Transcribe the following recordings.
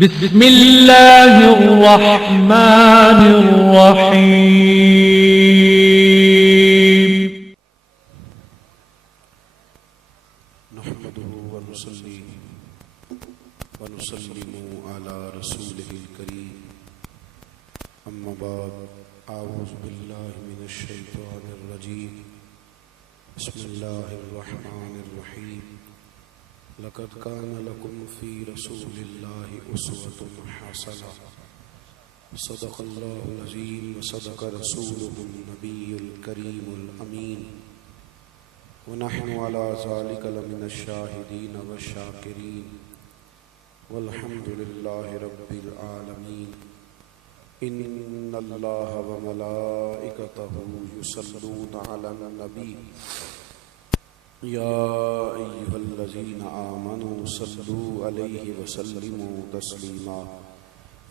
بسم اللہ الرحمن الرحیم نحمده ونصلي ونسلم على رسوله الكريم اما بعد اعوذ بالله من الشيطان الرجيم بسم الله الرحمن الرحيم لقد كان لكم في رسول الله أسوة حسنة صدق الله العظيم وصدق رسوله النبي الكريم الأمين ونحن على ذلك لمن الشاهدين والشاكرين والحمد لله رب العالمين إن الله وملائكته يصلون على النبي يا أيها الذين آمنوا صلوا عليه وسلموا تسليما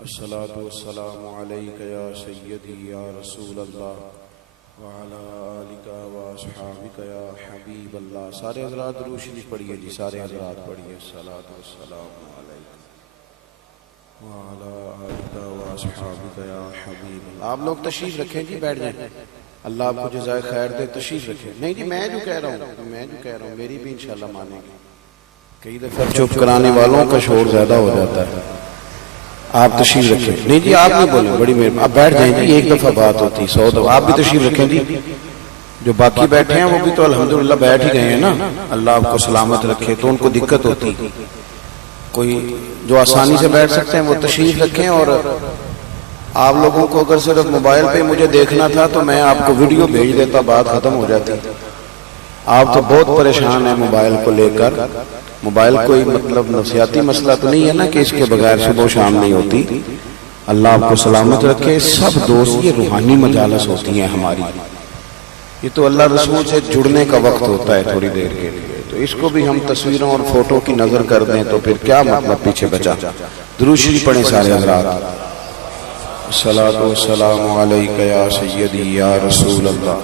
الصلاة والسلام عليك يا سيدي يا رسول الله وعلى آلك وأصحابك يا حبيب الله. سارے حضرات درود شریف پڑھیے جی، سارے حضرات پڑھیے الصلاة والسلام عليك وعلى آلك وأصحابك يا حبيب الله. آپ لوگ تشریف رکھیں جی، بیٹھ جائیں. اللہ آپ کو جزائے خیر دے. تشریف رکھیں. نہیں جی، میں جو کہہ رہا ہوں میری بھی انشاءاللہ مانیں گے. کئی دفعہ چپ کرانے والوں کا شور زیادہ ہو جاتا ہے. آپ تشریف رکھیں. نہیں جی، آپ نہیں بولیں، بڑی مہربانی. آپ بیٹھ جائیں جی، ایک دفعہ بات ہوتی 100 دفعہ. آپ بھی تشریف رکھیں جی. جو باقی بیٹھے ہیں وہ بھی تو الحمدللہ بیٹھ ہی گئے ہیں نا. اللہ آپ کو سلامت رکھے. تو ان کو دقت ہوتی، کوئی جو آسانی سے بیٹھ سکتے ہیں وہ تشریف رکھیں. اور آپ لوگوں کو اگر صرف موبائل پہ مجھے دیکھنا تھا تو میں آپ کو ویڈیو بھیج دیتا، بات ختم ہو جاتی. آپ تو بہت پریشان ہیں موبائل کو لے کر. موبائل کوئی مطلب نفسیاتی مسئلہ تو نہیں ہے نا کہ اس کے بغیر صبح و شام نہیں ہوتی. اللہ آپ کو سلامت رکھے. سب دوست یہ روحانی مجالس ہوتی ہیں ہماری. یہ تو اللہ رسول سے جڑنے کا وقت ہوتا ہے تھوڑی دیر کے لیے. تو اس کو بھی ہم تصویروں اور فوٹو کی نظر کر دیں تو پھر کیا مطلب پیچھے بچا. درود شریف پڑھیں سارے حضرات. الصلاة والسلام علیکہ یا سیدی یا رسول اللہ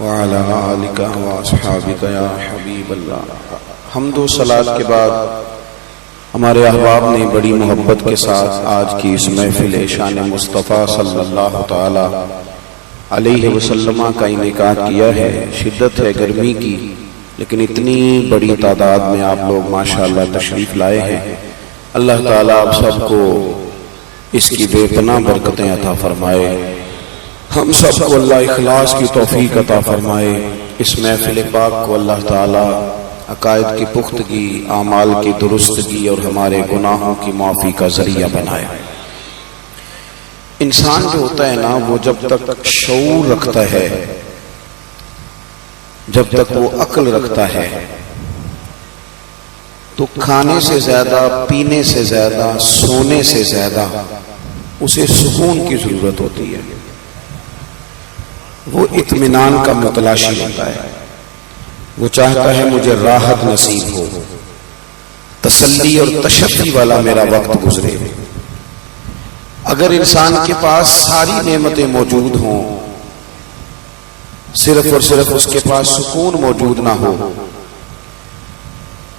وعلی آلک واصحابک یا حبیب اللہ. حمد و صلاۃ کے بعد ہمارے احباب نے بڑی محبت کے ساتھ آج کی اس محفل شان مصطفیٰ صلی اللہ تعالی علیہ وسلم کا انعقاد کیا ہے. شدت ہے گرمی کی، لیکن اتنی بڑی تعداد میں آپ لوگ ماشاءاللہ تشریف لائے ہیں. اللہ تعالیٰ آپ سب کو اس کی بے پناہ برکتیں عطا فرمائے. ہم سب کو اللہ اخلاص کی توفیق عطا فرمائے. اس محفل پاک کو اللہ تعالیٰ عقائد کی پختگی، اعمال کی درستگی اور ہمارے گناہوں کی معافی کا ذریعہ بنائے. انسان جو ہوتا ہے نا، وہ جب تک شعور رکھتا ہے، جب تک وہ عقل رکھتا ہے، تو کھانے سے زیادہ، پینے سے زیادہ، سونے سے زیادہ اسے سکون کی ضرورت ہوتی ہے. وہ اطمینان کا متلاشی ہوتا ہے. وہ چاہتا ہے مجھے راحت نصیب ہو، تسلی اور تشفی والا میرا وقت گزرے. اگر انسان کے پاس ساری نعمتیں موجود ہوں، صرف اور صرف اس کے پاس سکون موجود نہ ہو،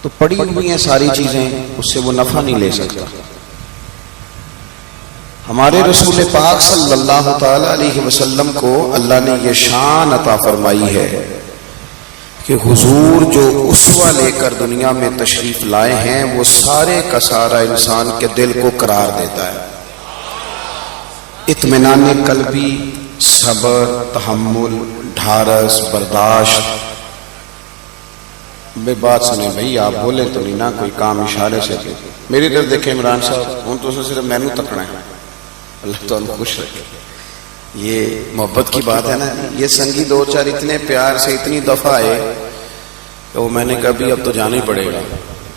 تو پڑی ہوئی ہیں ساری چیزیں، اس سے وہ نفع نہیں لے سکتا. ہمارے رسول پاک صلی اللہ تعالی علیہ وسلم کو اللہ نے یہ شان عطا فرمائی ہے کہ حضور جو اسوہ لے کر دنیا میں تشریف لائے ہیں، وہ سارے کا سارا انسان کے دل کو قرار دیتا ہے. اطمینان قلبی، صبر، تحمل، ڈھارس، برداشت. بے بات سنیں بھائی، آپ بولے تو نہیں نا، کوئی کام اشارے سے. میری طرف دیکھیں عمران صاحب، ہوں تو صرف میں نے تکنا ہے. اللہ تو ان کو خوش رکھے. یہ محبت کی بات ہے نا. یہ سنگی دو چار اتنے پیار سے اتنی دفعہ آئے کہ وہ میں نے کہا بھی اب تو جانا ہی پڑے گا،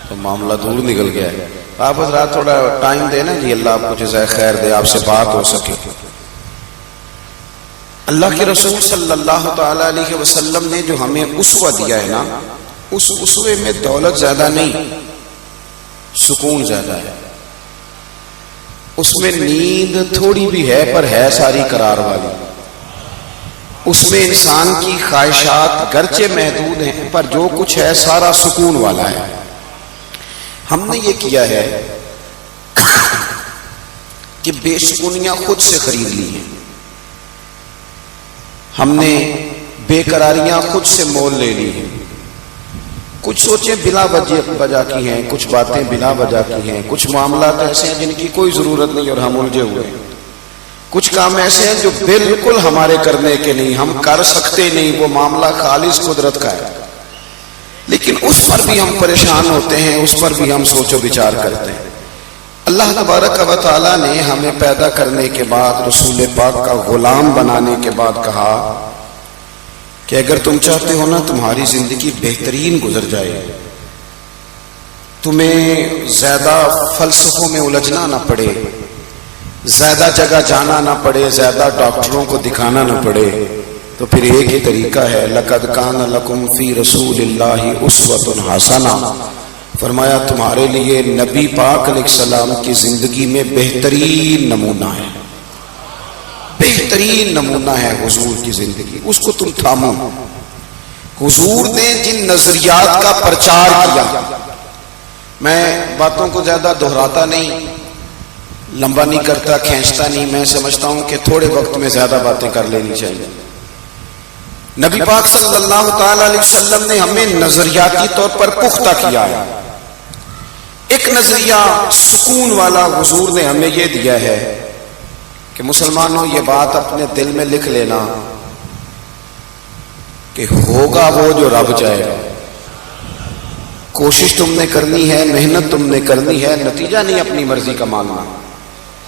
تو معاملہ دور نکل گیا ہے. آپ حضرات تھوڑا ٹائم دے نا جی، اللہ آپ کو جزائے خیر دے، آپ سے بات ہو سکے. اللہ کے رسول صلی اللہ تعالی علیہ وسلم نے جو ہمیں اسوہ دیا ہے نا، اس اسوے میں دولت زیادہ نہیں، سکون زیادہ ہے. اس میں نیند تھوڑی بھی ہے پر ہے ساری قرار والی. اس میں انسان کی خواہشات گرچہ محدود ہیں پر جو کچھ ہے سارا سکون والا ہے. ہم نے یہ کیا ہے کہ بے سکونیاں خود سے خرید لی ہیں، ہم نے بے قراریاں خود سے مول لے لی ہیں، کچھ سوچیں بلا وجہ کی ہیں، کچھ باتیں بلا وجہ کی ہیں، کچھ معاملات ایسے ہیں جن کی کوئی ضرورت نہیں اور ہم الجھے ہوئے ہیں، کچھ کام ایسے ہیں جو بالکل ہمارے کرنے کے نہیں، ہم کر سکتے نہیں، وہ معاملہ خالص قدرت کا ہے، لیکن اس پر بھی ہم پریشان ہوتے ہیں، اس پر بھی ہم سوچ و بچار کرتے ہیں۔ اللہ تبارک و تعالیٰ نے ہمیں پیدا کرنے کے بعد رسول پاک کا غلام بنانے کے بعد کہا کہ اگر تم چاہتے ہو نا تمہاری زندگی بہترین گزر جائے، تمہیں زیادہ فلسفوں میں الجھنا نہ پڑے، زیادہ جگہ جانا نہ پڑے، زیادہ ڈاکٹروں کو دکھانا نہ پڑے، تو پھر ایک ہی طریقہ ہے، لَقَدْ كَانَ لَكُمْ فِي رَسُولِ اللَّهِ أُسْوَةٌ حَسَنَةٌ، فرمایا تمہارے لیے نبی پاک علیہ السلام کی زندگی میں بہترین نمونہ ہے، بہترین نمونہ ہے حضور کی زندگی، اس کو تم تھامو۔ حضور نے جن نظریات کا پرچار کیا، میں باتوں کو زیادہ دہراتا نہیں، لمبا نہیں کرتا، کھینچتا نہیں، میں سمجھتا ہوں کہ تھوڑے وقت میں زیادہ باتیں کر لینی چاہیے۔ نبی پاک صلی اللہ تعالی علیہ وسلم نے ہمیں نظریاتی طور پر پختہ کیا ہے۔ ایک نظریہ سکون والا حضور نے ہمیں یہ دیا ہے کہ مسلمانوں یہ بات اپنے دل میں لکھ لینا کہ ہوگا وہ جو رب چاہے گا، کوشش تم نے کرنی ہے، محنت تم نے کرنی ہے، نتیجہ نہیں اپنی مرضی کا ماننا،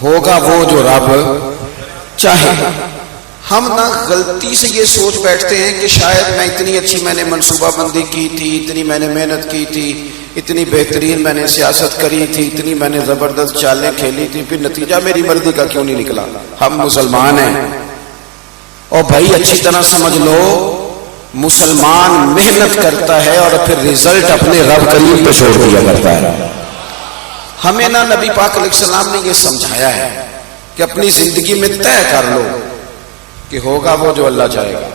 ہوگا وہ جو رب چاہے گا۔ ہم نہ غلطی سے یہ سوچ بیٹھتے ہیں کہ شاید میں نے منصوبہ بندی کی تھی، اتنی میں نے محنت کی تھی، اتنی بہترین میں نے سیاست کری تھی، اتنی میں نے زبردست چالیں کھیلی تھی، پھر نتیجہ میری مرضی کا کیوں نہیں نکلا۔ ہم مسلمان ہیں، اور بھائی اچھی طرح سمجھ لو مسلمان محنت کرتا ہے اور پھر رزلٹ اپنے رب کریم پہ چھوڑ دیا کرتا ہے۔ ہمیں نہ نبی پاک علیہ السلام نے یہ سمجھایا ہے کہ اپنی زندگی میں طے کر لو کہ ہوگا وہ جو اللہ چاہے گا،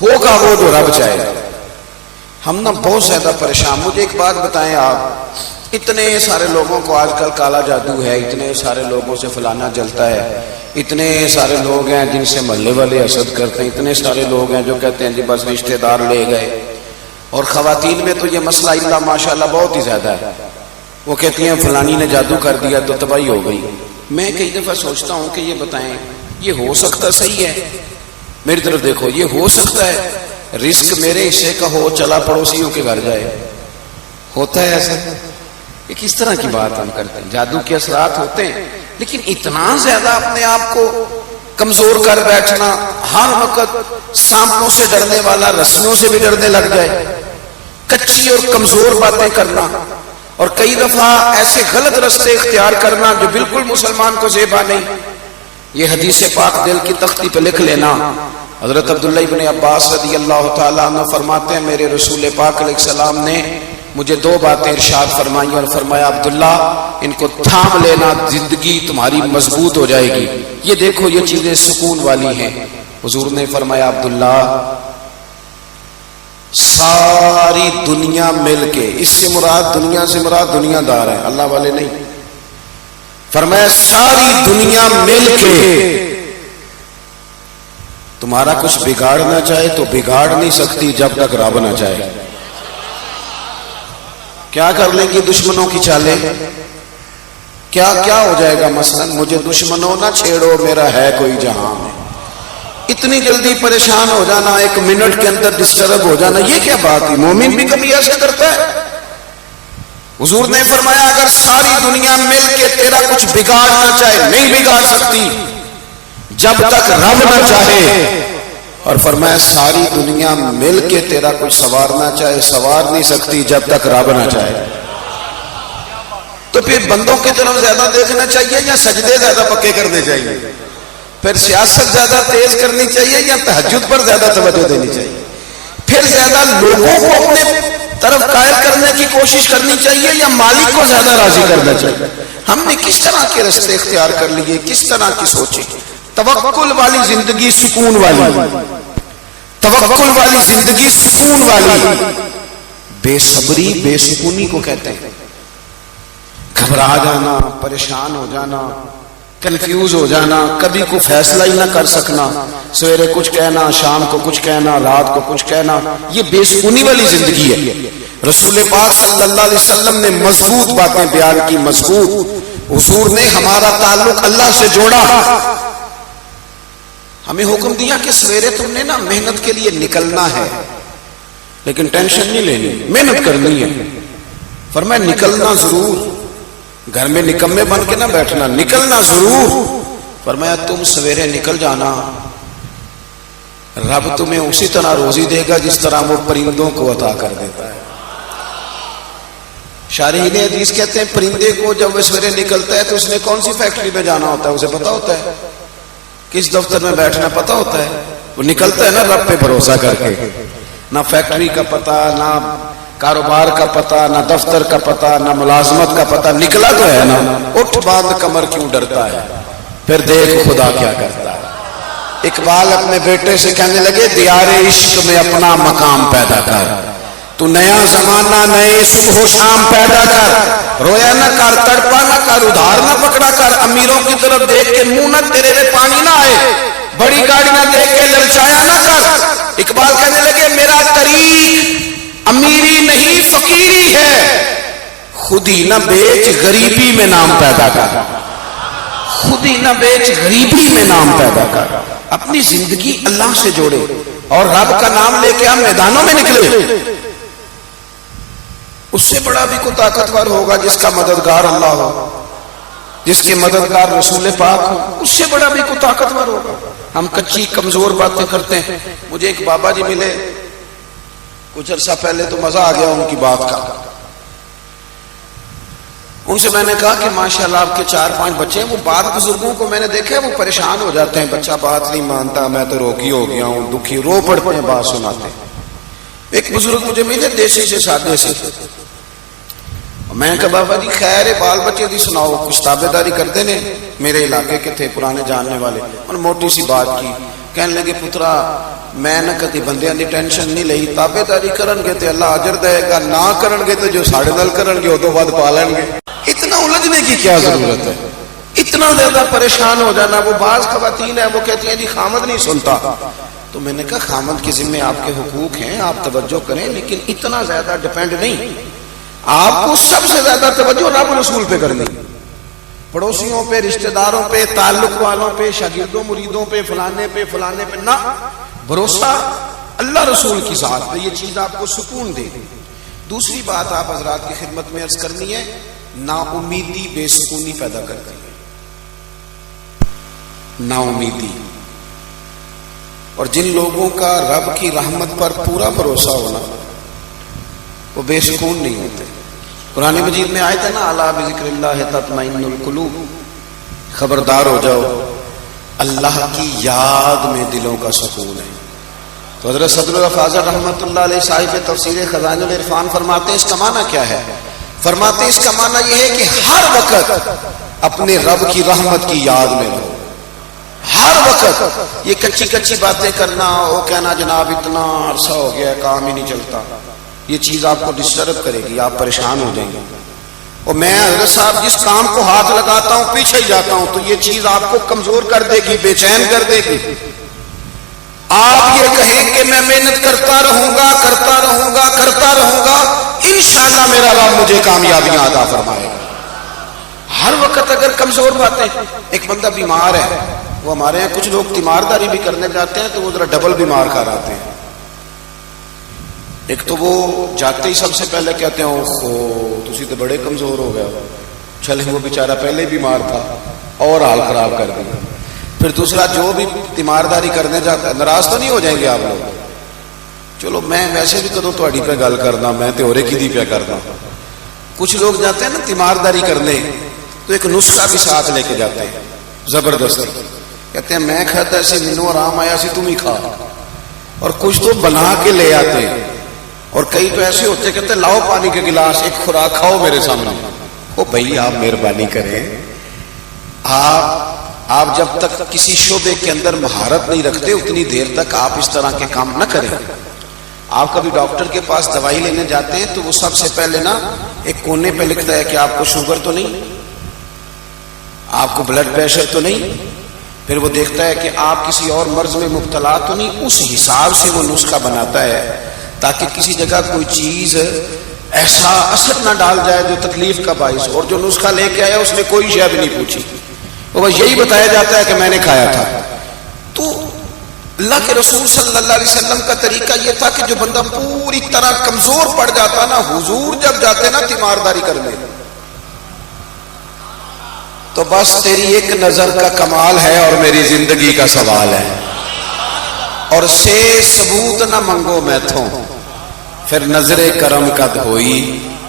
ہوگا وہ جو رب چاہے گا۔ ہم نا بہت زیادہ پریشان۔ مجھے ایک بات بتائیں، آپ اتنے سارے لوگوں کو آج کل کالا جادو ہے، اتنے سارے لوگوں سے فلانا جلتا ہے، اتنے سارے لوگ ہیں جن سے محلے والے حسد کرتے ہیں، اتنے سارے لوگ ہیں جو کہتے ہیں جی بس رشتہ دار لے گئے، اور خواتین میں تو یہ مسئلہ اللہ ماشاءاللہ بہت ہی زیادہ ہے، وہ کہتی ہیں فلانی نے جادو کر دیا تو تباہی ہو گئی۔ میں کئی دفعہ سوچتا ہوں کہ یہ بتائیں یہ ہو سکتا صحیح ہے؟ میری طرف دیکھو، یہ ہو سکتا ہے رزق میرے حصے کا ہو چلا پڑوسیوں کے گھر جائے؟ ہوتا ہے ایسا؟ یہ کس طرح کی بات ہم کرتے ہیں؟ جادو کے اثرات ہوتے ہیں، لیکن اتنا زیادہ اپنے آپ کو کمزور کر بیٹھنا، ہر وقت سانپوں سے ڈرنے والا رسیوں سے بھی ڈرنے لگ جائے، کچی اور کمزور باتیں کرنا، اور کئی دفعہ ایسے غلط رستے اختیار کرنا جو بالکل مسلمان کو زیبا نہیں۔ یہ حدیث پاک دل کی تختی پہ لکھ لینا۔ حضرت عبداللہ ابن عباس رضی اللہ تعالیٰ عنہ فرماتے ہیں میرے رسول پاک علیہ السلام نے مجھے دو باتیں ارشاد فرمائی اور فرمایا عبداللہ ان کو تھام لینا، زندگی تمہاری مضبوط ہو جائے گی۔ یہ دیکھو یہ چیزیں سکون والی ہیں۔ حضور نے فرمایا عبداللہ ساری دنیا مل کے، اس سے مراد دنیا سے مراد دنیا دار ہے، اللہ والے نہیں، فرمایا ساری دنیا مل کے تمہارا کچھ بگاڑنا چاہے تو بگاڑ نہیں سکتی جب تک رب نہ چاہے۔ کیا کر لیں گی دشمنوں کی چالیں؟ کیا ہو جائے گا؟ مثلا مجھے دشمنوں نہ چھیڑو میرا ہے کوئی جہاں میں، اتنی جلدی پریشان ہو جانا، ایک منٹ کے اندر ڈسٹرب ہو جانا، یہ کیا بات ہے؟ مومن بھی کبھی ایسا کرتا ہے؟ حضور نے فرمایا اگر ساری دنیا مل کے تیرا کچھ بگاڑنا چاہے نہیں بگاڑ سکتی جب تک رب نہ چاہے، اور فرمایا ساری دنیا مل کے تیرا کچھ سنوارنا چاہے سنوار نہیں سکتی جب تک رب نہ چاہے۔ تو پھر بندوں کی طرف زیادہ دیکھنا چاہیے یا سجدے زیادہ پکے کرنے چاہیے؟ پھر سیاست زیادہ تیز کرنی چاہیے یا تہجد پر زیادہ توجہ دینی چاہیے؟ پھر زیادہ لوگوں کو اپنے طرف قائل کرنے کی کوشش کرنی چاہیے یا مالک کو زیادہ راضی کرنا چاہیے؟ ہم نے کس طرح کے رستے اختیار کر لیے، کس طرح کی سوچیں؟ توکل والی زندگی سکون والی، توکل والی زندگی سکون والی، بے صبری بے سکونی کو کہتے ہیں۔ گھر گھبرا جانا، پریشان ہو جانا، کنفیوز ہو جانا، کبھی کوئی فیصلہ ہی نہ کر سکنا، سویرے کچھ کہنا، شام کو کچھ کہنا، رات کو کچھ کہنا، یہ بے سکونی والی زندگی ہے۔ رسول پاک صلی اللہ علیہ وسلم نے مضبوط باتیں بیان کی، مضبوط۔ حضور نے ہمارا تعلق اللہ سے جوڑا، ہمیں حکم دیا کہ سویرے تم نے نا محنت کے لیے نکلنا ہے، لیکن ٹینشن نہیں لینی، محنت کرنی ہے۔ فرمایا نکلنا ضرور، گھر میں نکمے بن کے نہ بیٹھنا، نکلنا ضرور۔ فرمایا تم سویرے نکل جانا، رب تمہیں اسی طرح روزی دے گا جس طرح وہ پرندوں کو عطا کر دیتا ہے۔ شارحین حدیث کہتے ہیں پرندے کو جب وہ سویرے نکلتا ہے تو اس نے کون سی فیکٹری میں جانا ہوتا ہے اسے پتا ہوتا ہے، کس دفتر میں بیٹھنا پتا ہوتا ہے، وہ نکلتا ہے نا رب پہ بھروسہ کر کے، نہ فیکٹری کا پتا، نہ کاروبار کا پتا، نہ دفتر کا پتا، نہ ملازمت کا پتا، نکلا تو ہے نا۔ اٹھ باندھ کمر کیوں ڈرتا ہے، پھر دیکھ خدا کیا کرتا ہے۔ اقبال اپنے بیٹے سے کہنے لگے دیار عشق میں اپنا مقام پیدا کر، تو نیا زمانہ نئے صبح و شام پیدا کر، رویا نہ کر، تڑپا نہ کر، ادھار نہ پکڑا کر، امیروں کی طرف دیکھ کے منہ نہ تیرے میں پانی نہ آئے، بڑی گاڑیاں دیکھ کے للچایا نہ کر۔ اقبال کہنے لگے میرا طریق امیری نہیں فقیری ہے، خود ہی نہ بیچ غریبی میں نام پیدا کر، خود ہی نہ بیچ غریبی میں نام پیدا کر۔ اپنی زندگی اللہ سے جوڑے اور رب کا نام لے کے ہم میدانوں میں نکلے۔ اس سے بڑا بھی کوئی طاقتور ہوگا جس کا مددگار اللہ ہو، جس کے مددگار رسول پاک ہو، اس سے بڑا بھی کوئی طاقتور ہوگا۔ ہم کچی کمزور باتیں کرتے ہیں۔ مجھے ایک بابا جی ملے کچھ عرصہ پہلے، تو مزہ آ گیا ان کی بات کا۔ ان سے میں نے کہا کہ ماشاءاللہ آپ کے 4-5 بچے ہیں۔ وہ بعض بزرگوں کو میں نے دیکھا ہے وہ پریشان ہو جاتے ہیں، بچہ بات نہیں مانتا، میں تو روگی ہو گیا ہوں، دکھی، رو پڑتے ہیں بات سناتے ہیں۔ ایک بزرگ مجھے ملے دیسی سے سادے سے، میں کہا بابا جی خیر ہے، بال بچے دی سناؤ، کچھ تابع داری کرتے نے، میرے علاقے کے تھے پرانے جاننے والے۔ انہوں نے موٹی سی بات کی، کہنے لگے پترا میں نہ کدی بندیاں دی ٹینشن نہیں لئی، تابع داری کرن گے تے اللہ اجر دے گا، نہ کرن گے تے جو ساڑے نال کرن گے او تو بعد پا لیں گے۔ اتنا الجھنے کی کیا ضرورت ہے، اتنا زیادہ پریشان ہو جانا۔ وہ بعض خواتین ہیں وہ کہتی ہیں جی خامد نہیں سنتا، تو میں نے کہا خامد کے ذمہ آپ کے حقوق ہیں، آپ توجہ کریں، لیکن اتنا زیادہ ڈیپینڈ نہیں۔ آپ کو سب سے زیادہ توجہ رب رسول پہ کرنی، پڑوسیوں پہ، رشتہ داروں پہ، تعلق والوں پہ، شاگردوں مریدوں پہ، فلانے پہ نہ، بھروسہ اللہ رسول کی ذات پہ، یہ چیز آپ کو سکون دے گی۔ دوسری بات آپ حضرات کی خدمت میں عرض کرنی ہے، نا امیدی بے سکونی پیدا کرتی ہے، نا امیدی۔ اور جن لوگوں کا رب کی رحمت پر پورا بھروسہ ہونا وہ بے سکون نہیں ہوتے۔ قرآن مجید میں آیت ہے نا الا بذکر اللہ تطمئن القلوب، خبردار ہو جاؤ اللہ کی یاد میں دلوں کا سکون ہے۔ تو حضرت صدر الافاضل رحمۃ اللہ علیہ صاحب تفسیر خزائن العرفان فرماتے ہیں اس کا معنی کیا ہے؟ فرماتے ہیں اس کا معنی یہ ہے کہ ہر وقت اپنے رب کی رحمت کی یاد میں رہو، ہر وقت۔ یہ کچی باتیں کرنا، وہ کہنا جناب اتنا عرصہ ہو گیا کام ہی نہیں چلتا، یہ چیز آپ کو ڈسٹرب کرے گی، آپ پریشان ہو جائیں گے۔ اور میں حضرت صاحب جس کام کو ہاتھ لگاتا ہوں پیچھے ہی جاتا ہوں، تو یہ چیز آپ کو کمزور کر دے گی، بے چین کر دے گی۔ آپ یہ کہیں کہ میں محنت کرتا رہوں گا، انشاءاللہ میرا رب مجھے کامیابیاں عطا فرمائے گا۔ ہر وقت اگر کمزور باتیں، ایک بندہ بیمار ہے، وہ ہمارے یہاں کچھ لوگ تیمارداری بھی کرنے جاتے ہیں تو وہ ذرا ڈبل بیمار کر آتے ہیں۔ ایک تو وہ جاتے ہی سب سے پہلے کہتے ہیں اوہو تسی تو بڑے کمزور ہو گئے ہو، چلے وہ بیچارہ پہلے ہی بیمار تھا اور حال خراب کر دیا۔ پھر دوسرا جو بھی تیمارداری کرنے جاتا ہے، ناراض تو نہیں ہو جائیں گے آپ لوگ؟ چلو میں ویسے بھی کدوں تہاڈی پہ گل کرنا، میں تے ہورے کی پہ کرنا۔ کچھ لوگ جاتے ہیں نا تیمارداری کرنے تو ایک نسخہ بھی ساتھ لے کے جاتے ہیں زبردستی، کہتے ہیں میں کھاتا ایسے مینوں آرام آیا سی تم ہی کھا، اور کچھ تو بنا کے لے آتے ہیں، اور کئی تو ایسے ہوتے کہتے ہیں لاؤ پانی کے گلاس، ایک خوراک کھاؤ میرے سامنے۔ او بھائی آپ مہربانی کریں، آپ جب تک کسی شعبے کے اندر مہارت نہیں رکھتے اتنی دیر تک آپ اس طرح کے کام نہ کریں۔ آپ کبھی ڈاکٹر کے پاس دوائی لینے جاتے ہیں تو وہ سب سے پہلے نا ایک کونے پہ لکھتا ہے کہ آپ کو شوگر تو نہیں، آپ کو بلڈ پریشر تو نہیں، پھر وہ دیکھتا ہے کہ آپ کسی اور مرض میں مبتلا تو نہیں، اس حساب سے وہ نسخہ بناتا ہے تاکہ کسی جگہ کوئی چیز ایسا اثر نہ ڈال جائے جو تکلیف کا باعث ہو۔ اور جو نسخہ لے کے آیا اس نے کوئی شے بھی نہیں پوچھی، وہ بس یہی بتایا جاتا ہے کہ میں نے کھایا تھا۔ تو اللہ کے رسول صلی اللہ علیہ وسلم کا طریقہ یہ تھا کہ جو بندہ پوری طرح کمزور پڑ جاتا نا، حضور جب جاتے نا تیمارداری کرنے، تو بس تیری ایک نظر کا کمال ہے اور میری زندگی کا سوال ہے، اور سے ثبوت نہ منگو میں تھوں، پھر نظر کرم قد ہوئی،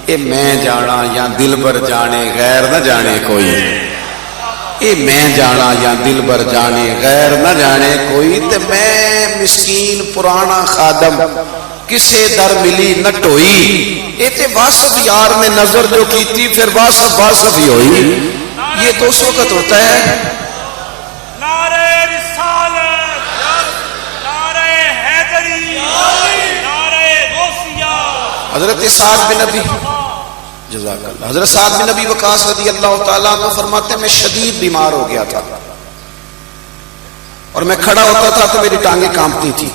اے میں جانا یا دل بر جانے غیر نہ جانے کوئی، اے میں جانا یا دل بر جانے غیر نہ جانے کوئی، تے میں مسکین پرانا خادم کسے در ملی نہ ٹوئی، اے تے واسف یار نے نظر جو کی تھی پھر واسف ہی ہوئی۔ یہ تو اس وقت ہوتا ہے نعرہ رسالت، نعرہ حیدری، نعرہ غوثیہ۔ حضرت سعد بن نبی جزاک اللہ، حضرت سعد بن نبی وقاص رضی اللہ تعالیٰ عنہ فرماتے ہیں میں شدید بیمار ہو گیا تھا اور میں کھڑا ہوتا تھا تو میری ٹانگیں کانپتی تھی۔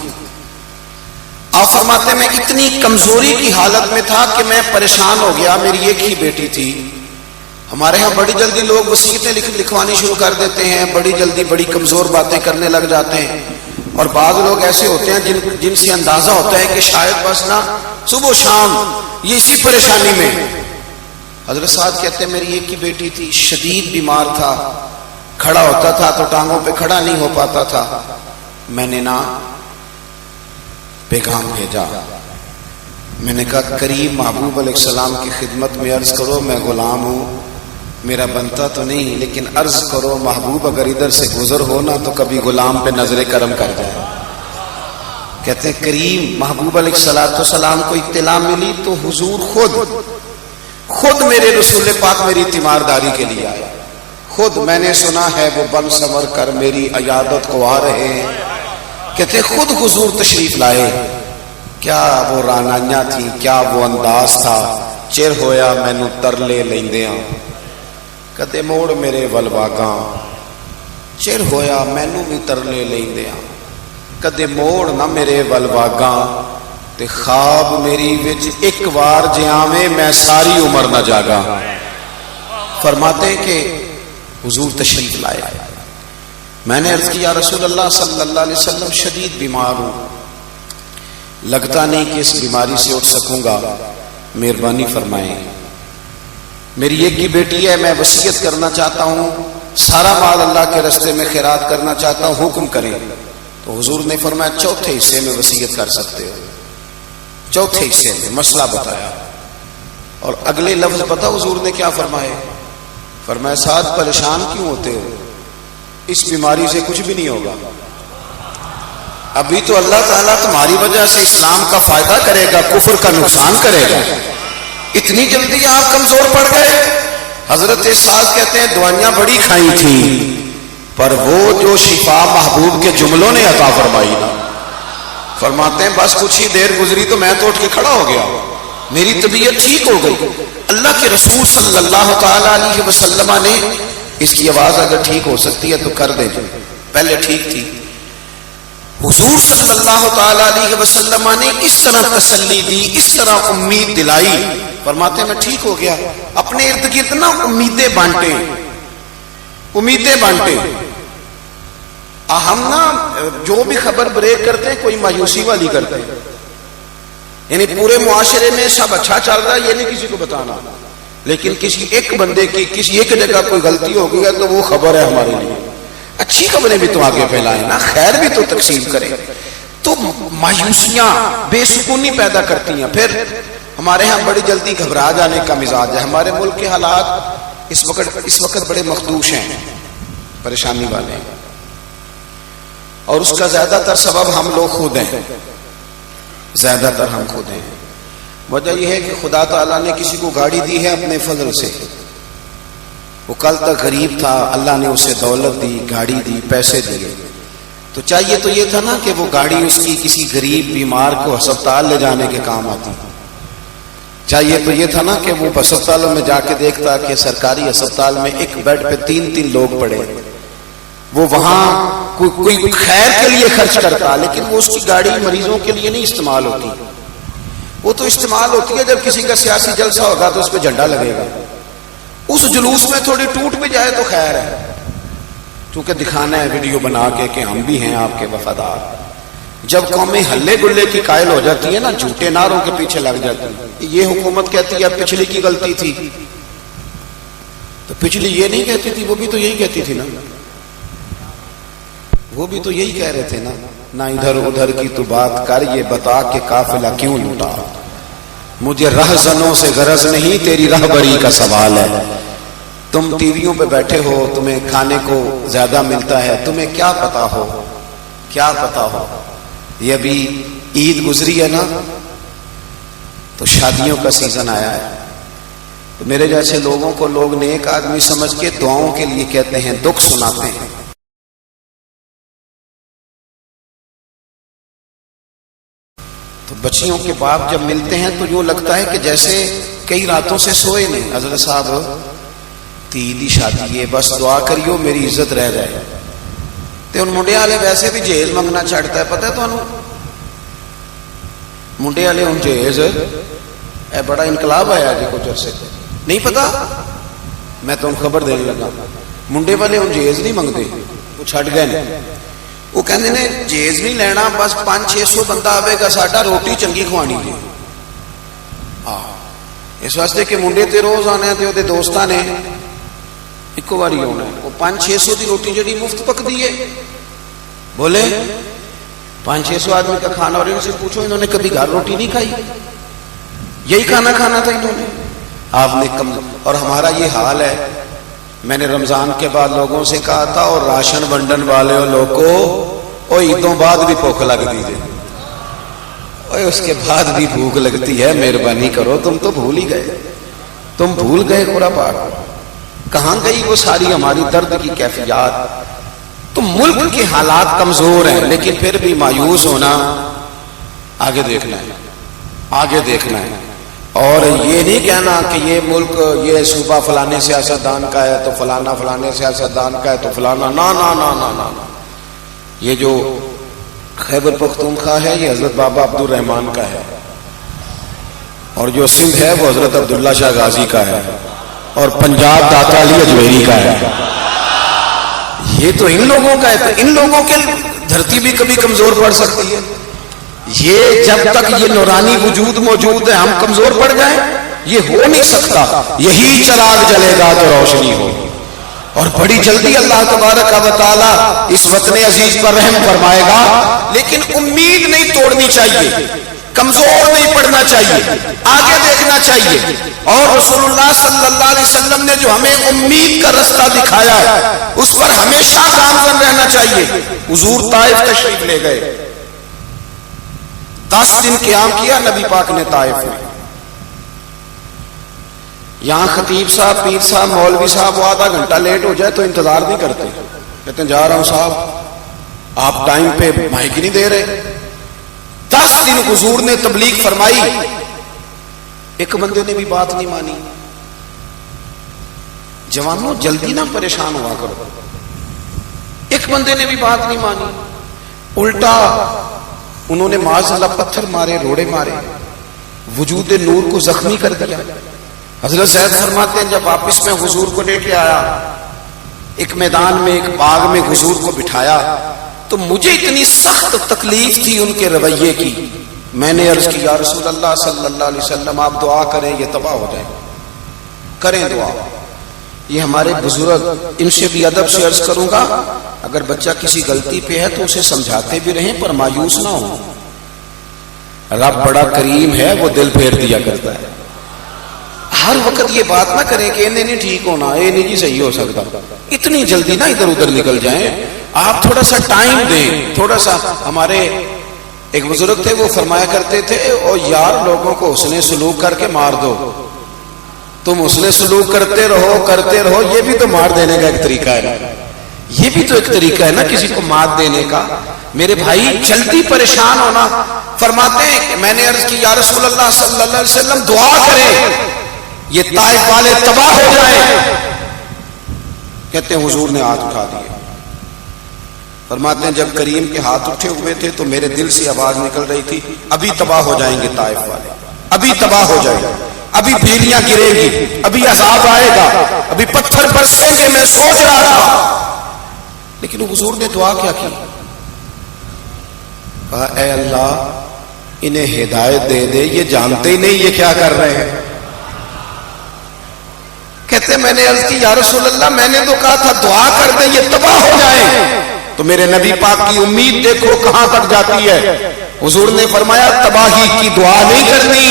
آپ فرماتے ہیں میں اتنی کمزوری کی حالت میں تھا کہ میں پریشان ہو گیا، میری ایک ہی بیٹی تھی۔ ہمارے ہاں بڑی جلدی لوگ وصیتیں لکھوانی شروع کر دیتے ہیں، بڑی جلدی بڑی کمزور باتیں کرنے لگ جاتے ہیں، اور بعض لوگ ایسے ہوتے ہیں جن سے اندازہ ہوتا ہے کہ شاید بس نا صبح و شام یہ اسی پریشانی میں۔ حضرت سعد کہتے ہیں میری ایک ہی بیٹی تھی، شدید بیمار تھا، کھڑا ہوتا تھا تو ٹانگوں پہ کھڑا نہیں ہو پاتا تھا۔ میں نے نا پیغام بھیجا، میں نے کہا کریم محبوب علیہ السلام کی خدمت میں عرض کرو میں غلام ہوں، میرا بنتا تو نہیں، لیکن عرض کرو محبوب اگر ادھر سے گزر ہو نا تو کبھی غلام پہ نظر کرم کر جائے۔ کہتے ہیں کریم محبوب علیہ السلام کو اطلاع ملی تو حضور خود میرے رسول پاک میری تیمارداری کے لیے آئے، خود میں نے سنا ہے وہ بن سنور کر میری عیادت کو آ رہے ہیں۔ کہتے خود حضور تشریف لائے، کیا وہ رانائیاں تھی، کیا وہ انداز تھا، چر ہویا مینو ترلے لیندیاں، کدے موڑ میرے ولواگاں، چر ہویا مینو بھی ترلے لیندیاں، کدے موڑ نہ میرے ولواگاں، تے خواب میری وچ ایک وار جیاویں میں ساری عمر نہ جاگا۔ فرماتے کہ حضور تشریف لائے، میں نے عرض کیا رسول اللہ صلی اللہ علیہ وسلم شدید بیمار ہوں، لگتا نہیں کہ اس بیماری سے اٹھ سکوں گا، مہربانی فرمائیں۔ میری ایک ہی بیٹی ہے، میں وصیت کرنا چاہتا ہوں، سارا مال اللہ کے راستے میں خیرات کرنا چاہتا ہوں، حکم کریں۔ تو حضور نے فرمایا چوتھے حصے میں وصیت کر سکتے ہو، چوتھے حصے میں مسئلہ بتایا، اور اگلے لفظ پتہ حضور نے کیا فرمائے؟ فرمایا سعد پریشان کیوں ہوتے ہو، اس بیماری سے کچھ بھی نہیں ہوگا، ابھی تو اللہ تعالیٰ تمہاری وجہ سے اسلام کا فائدہ کرے گا، کفر کا نقصان کرے گا، اتنی جلدی آپ کمزور پڑ گئے۔ حضرت سعد کہتے ہیں دوائیاں بڑی کھائی تھیں پر وہ جو شفا محبوب کے جملوں نے عطا فرمائی نا، فرماتے ہیں بس کچھ ہی دیر گزری تو میں تو اٹھ کے کھڑا ہو گیا، میری طبیعت ٹھیک ہو گئی۔ اللہ کے رسول صلی اللہ تعالی علیہ وسلم نے اس کی آواز اگر ٹھیک ہو سکتی ہے تو کر دے، پہلے ٹھیک تھی۔ حضور صلی اللہ تعالی علیہ وسلم نے اس طرح تسلی دی، اس طرح امید دلائی، فرماتے ہیں میں ٹھیک ہو گیا۔ اپنے ارد گرد نا امیدیں بانٹے، امیدیں بانٹے۔ ہم نا جو بھی خبر بریک کرتے ہیں کوئی مایوسی والی کرتے ہیں، یعنی پورے معاشرے میں سب اچھا چل رہا ہے یہ نہیں کسی کو بتانا، لیکن کسی ایک بندے کی کسی ایک جگہ کوئی غلطی ہو گئی ہے تو وہ خبر ہے ہمارے لیے۔ اچھی خبریں بھی تو آگے پھیلائیں نا، خیر بھی تو تقسیم کریں۔ تو مایوسیاں بے سکونی پیدا کرتی ہیں۔ پھر ہمارے ہاں بڑی جلدی گھبرا جانے کا مزاج ہے۔ ہمارے ملک کے حالات اس وقت بڑے مخدوش ہیں، پریشانی والے، اور اس کا زیادہ تر سبب ہم لوگ خود ہیں، زیادہ تر ہم خود ہیں۔ وجہ یہ ہے کہ خدا تعالیٰ نے کسی کو گاڑی دی ہے اپنے فضل سے، وہ کل تک غریب تھا، اللہ نے اسے دولت دی، گاڑی دی، پیسے دیے، تو چاہیے تو یہ تھا نا کہ وہ گاڑی اس کی کسی غریب بیمار کو ہسپتال لے جانے کے کام آتی، چاہیے تو یہ تھا نا کہ وہ اسپتالوں میں جا کے دیکھتا کہ سرکاری اسپتال میں ایک بیڈ پہ 3 لوگ پڑے، وہ وہاں کوئی خیر کے لیے خرچ کرتا، لیکن وہ اس کی گاڑی مریضوں کے لیے نہیں استعمال ہوتی، وہ تو استعمال ہوتی ہے جب کسی کا سیاسی جلسہ ہوگا تو اس پہ جھنڈا لگے گا، اس جلوس میں تھوڑی ٹوٹ بھی جائے تو خیر ہے، کیونکہ دکھانا ہے ویڈیو بنا کے کہ ہم بھی ہیں آپ کے وفادار۔ جب قومیں ہلے گلے کی قائل ہو جاتی ہے نا، جھوٹے نعروں کے پیچھے لگ جاتی ہے، یہ حکومت کہتی ہے پچھلی کی غلطی تھی، تو پچھلی یہ نہیں کہتی تھی، وہ بھی تو یہی کہتی تھی نا، وہ بھی تو یہی کہہ رہے تھے نا، نہ ادھر ادھر کی تو بات کر، یہ بتا کہ قافلہ کیوں لوٹا، مجھے رہزنوں سے غرض نہیں، تیری رہبری کا سوال ہے، تم ٹی ویوں پہ بیٹھے ہو، تمہیں کھانے کو زیادہ ملتا ہے، تمہیں کیا پتا ہو، کیا پتا ہو، یہ ابھی عید گزری ہے نا، تو شادیوں کا سیزن آیا ہے، تو میرے جیسے لوگوں کو لوگ نیک آدمی سمجھ کے دعاؤں کے لیے کہتے ہیں، دکھ سناتے ہیں، تو بچیوں کے باپ جب ملتے ہیں تو یوں لگتا ہے کہ جیسے کئی راتوں سے سوئے نہیں، حضرت صاحب تیری شادی ہے، بس دعا کریو میری عزت رہ جائے، تے ان منڈے والے ویسے بھی جہیز منگنا چھڑتا ہے، پتہ ہے تمہیں منڈے والے ہوں جہیز اے بڑا انقلاب آیا جی کچھ عرصے نہیں پتا، میں تم خبر دینے لگا، منڈے والے ہوں جہیز نہیں منگتے، وہ چھڑ گئے نہیں، وہ کہندے نے جہیز نہیں لینا، بس 500-600 بندہ آئے گا ساڈا، روٹی چنگی کھوانی جی، اس واسطے کہ منڈے تے روز آنے تے وہ دوستاں نے ایک باری ہونا ہے، وہ 500-600 کی روٹی جڑی مفت پکتی ہے، بولے 500-600 آدمی کا کھانا، اور ان سے پوچھو انہوں نے کبھی گھر روٹی نہیں کھائی، یہی کھانا کھانا تھا انہوں نے، آپ نے کم، اور ہمارا یہ حال ہے، میں نے رمضان کے بعد لوگوں سے کہا تھا، اور راشن بنڈن والے لوگوں کو عیدوں بعد بھی بھوک لگ دیجیے، اس کے بعد بھی بھوک لگتی ہے، مہربانی کرو، تم تو بھول ہی گئے، تم بھول گئے قرآن پاک، کہاں گئی وہ ساری ہماری درد کی کیفیات؟ تو ملک کے حالات کمزور ہیں، لیکن پھر بھی مایوس ہونا، آگے دیکھنا ہے، آگے دیکھنا ہے، اور یہ نہیں کہنا کہ یہ ملک، یہ صوبہ فلانے سیاستدان کا ہے تو فلانا فلانے سیاستدان کا ہے تو فلانا، نا نا نا نا نا، یہ جو خیبر پختونخوا ہے یہ حضرت بابا عبد الرحمان کا ہے، اور جو سندھ ہے وہ حضرت عبداللہ شاہ غازی کا ہے، اور پنجاب داتا علی اجمیری کا ہے، یہ تو ان لوگوں کا ہے، تو ان لوگوں کے دھرتی بھی کبھی کمزور پڑ سکتی ہے، یہ جب تک یہ نورانی وجود موجود ہے ہم کمزور پڑ جائیں، یہ ہو نہیں سکتا، یہی چراغ جلے گا تو روشنی ہو، اور بڑی جلدی اللہ تبارک و تعالی اس وطن عزیز پر رحم فرمائے گا، لیکن امید نہیں توڑنی چاہیے، کمزور نہیں پڑنا چاہیے، آگے دیکھنا چاہیے، اور رسول اللہ صلی اللہ علیہ وسلم نے جو ہمیں امید کا رستہ دکھایا ہے اس پر ہمیشہ گامزن رہنا چاہیے۔ حضور طائف تشریف لے گئے، 10 دن قیام کیا نبی پاک نے طائف میں، یہاں خطیب صاحب، پیر صاحب، مولوی صاحب وہ آدھا گھنٹہ لیٹ ہو جائے تو انتظار نہیں کرتے، کہتے ہیں جا رہا ہوں صاحب، آپ ٹائم پہ مائک نہیں دے رہے۔ 10 دن حضور نے تبلیغ فرمائی، ایک بندے نے بھی بات نہیں مانی۔ جوانوں جلدی نہ پریشان ہوا کرو، ایک بندے نے بھی بات نہیں مانی، الٹا انہوں نے معاذ اللہ پتھر مارے، روڑے مارے، وجود نور کو زخمی کر دیا۔ حضرت زید فرماتے ہیں جب واپس میں حضور کو لے کے آیا، ایک میدان میں، ایک باغ میں حضور کو بٹھایا، تو مجھے اتنی سخت تکلیف تھی ان کے رویے کی، میں نے عرض کی یا رسول اللہ صلی اللہ علیہ وسلم آپ دعا کریں یہ تباہ ہو جائے، کریں دعا۔ یہ ہمارے بزرگ، ان سے بھی ادب سے عرض کروں گا، اگر بچہ کسی غلطی پہ ہے تو اسے سمجھاتے بھی رہیں پر مایوس نہ ہو، رب بڑا کریم ہے، وہ دل پھیر دیا کرتا ہے۔ ہر وقت یہ بات نہ کریں کہ انہیں نہیں ٹھیک ہونا، یہ نہیں جی صحیح ہو سکتا، اتنی جلدی نہ ادھر ادھر نکل جائیں، آپ تھوڑا سا ٹائم دیں، تھوڑا سا۔ ہمارے ایک بزرگ تھے وہ فرمایا کرتے تھے، او یار لوگوں کو حسن سلوک کر کے مار دو، تم حسن سلوک کرتے رہو، یہ بھی تو مار دینے کا ایک طریقہ ہے، یہ بھی تو ایک طریقہ ہے نا کسی کو مات دینے کا. میرے بھائی جلدی پریشان ہونا. فرماتے ہیں کہ میں نے عرض کی یا رسول اللہ صلی اللہ علیہ وسلم دعا کریں یہ طائف والے تباہ ہو جائیں. کہتے ہیں حضور نے ہاتھ اٹھا دیے. فرماتے ہیں جب کریم کے ہاتھ اٹھے ہوئے تھے تو میرے دل سے آواز نکل رہی تھی ابھی تباہ ہو جائیں گے طائف والے, ابھی تباہ ہو جائیں گے, ابھی بھیڑیاں گریں گی, ابھی عذاب آئے گا, ابھی پتھر برسیں گے. میں سوچ رہا تھا لیکن حضور نے دعا کیا کی؟ کہا اے اللہ انہیں ہدایت دے دے, یہ جانتے ہی نہیں یہ کیا کر رہے ہیں. کہتے میں نے عرض کی یا رسول اللہ میں نے تو کہا تھا دعا کر دیں یہ تباہ ہو جائیں. تو میرے نبی پاک کی امید دیکھو کہاں تک جاتی ہے. حضور نے فرمایا تباہی کی دعا نہیں کرنی,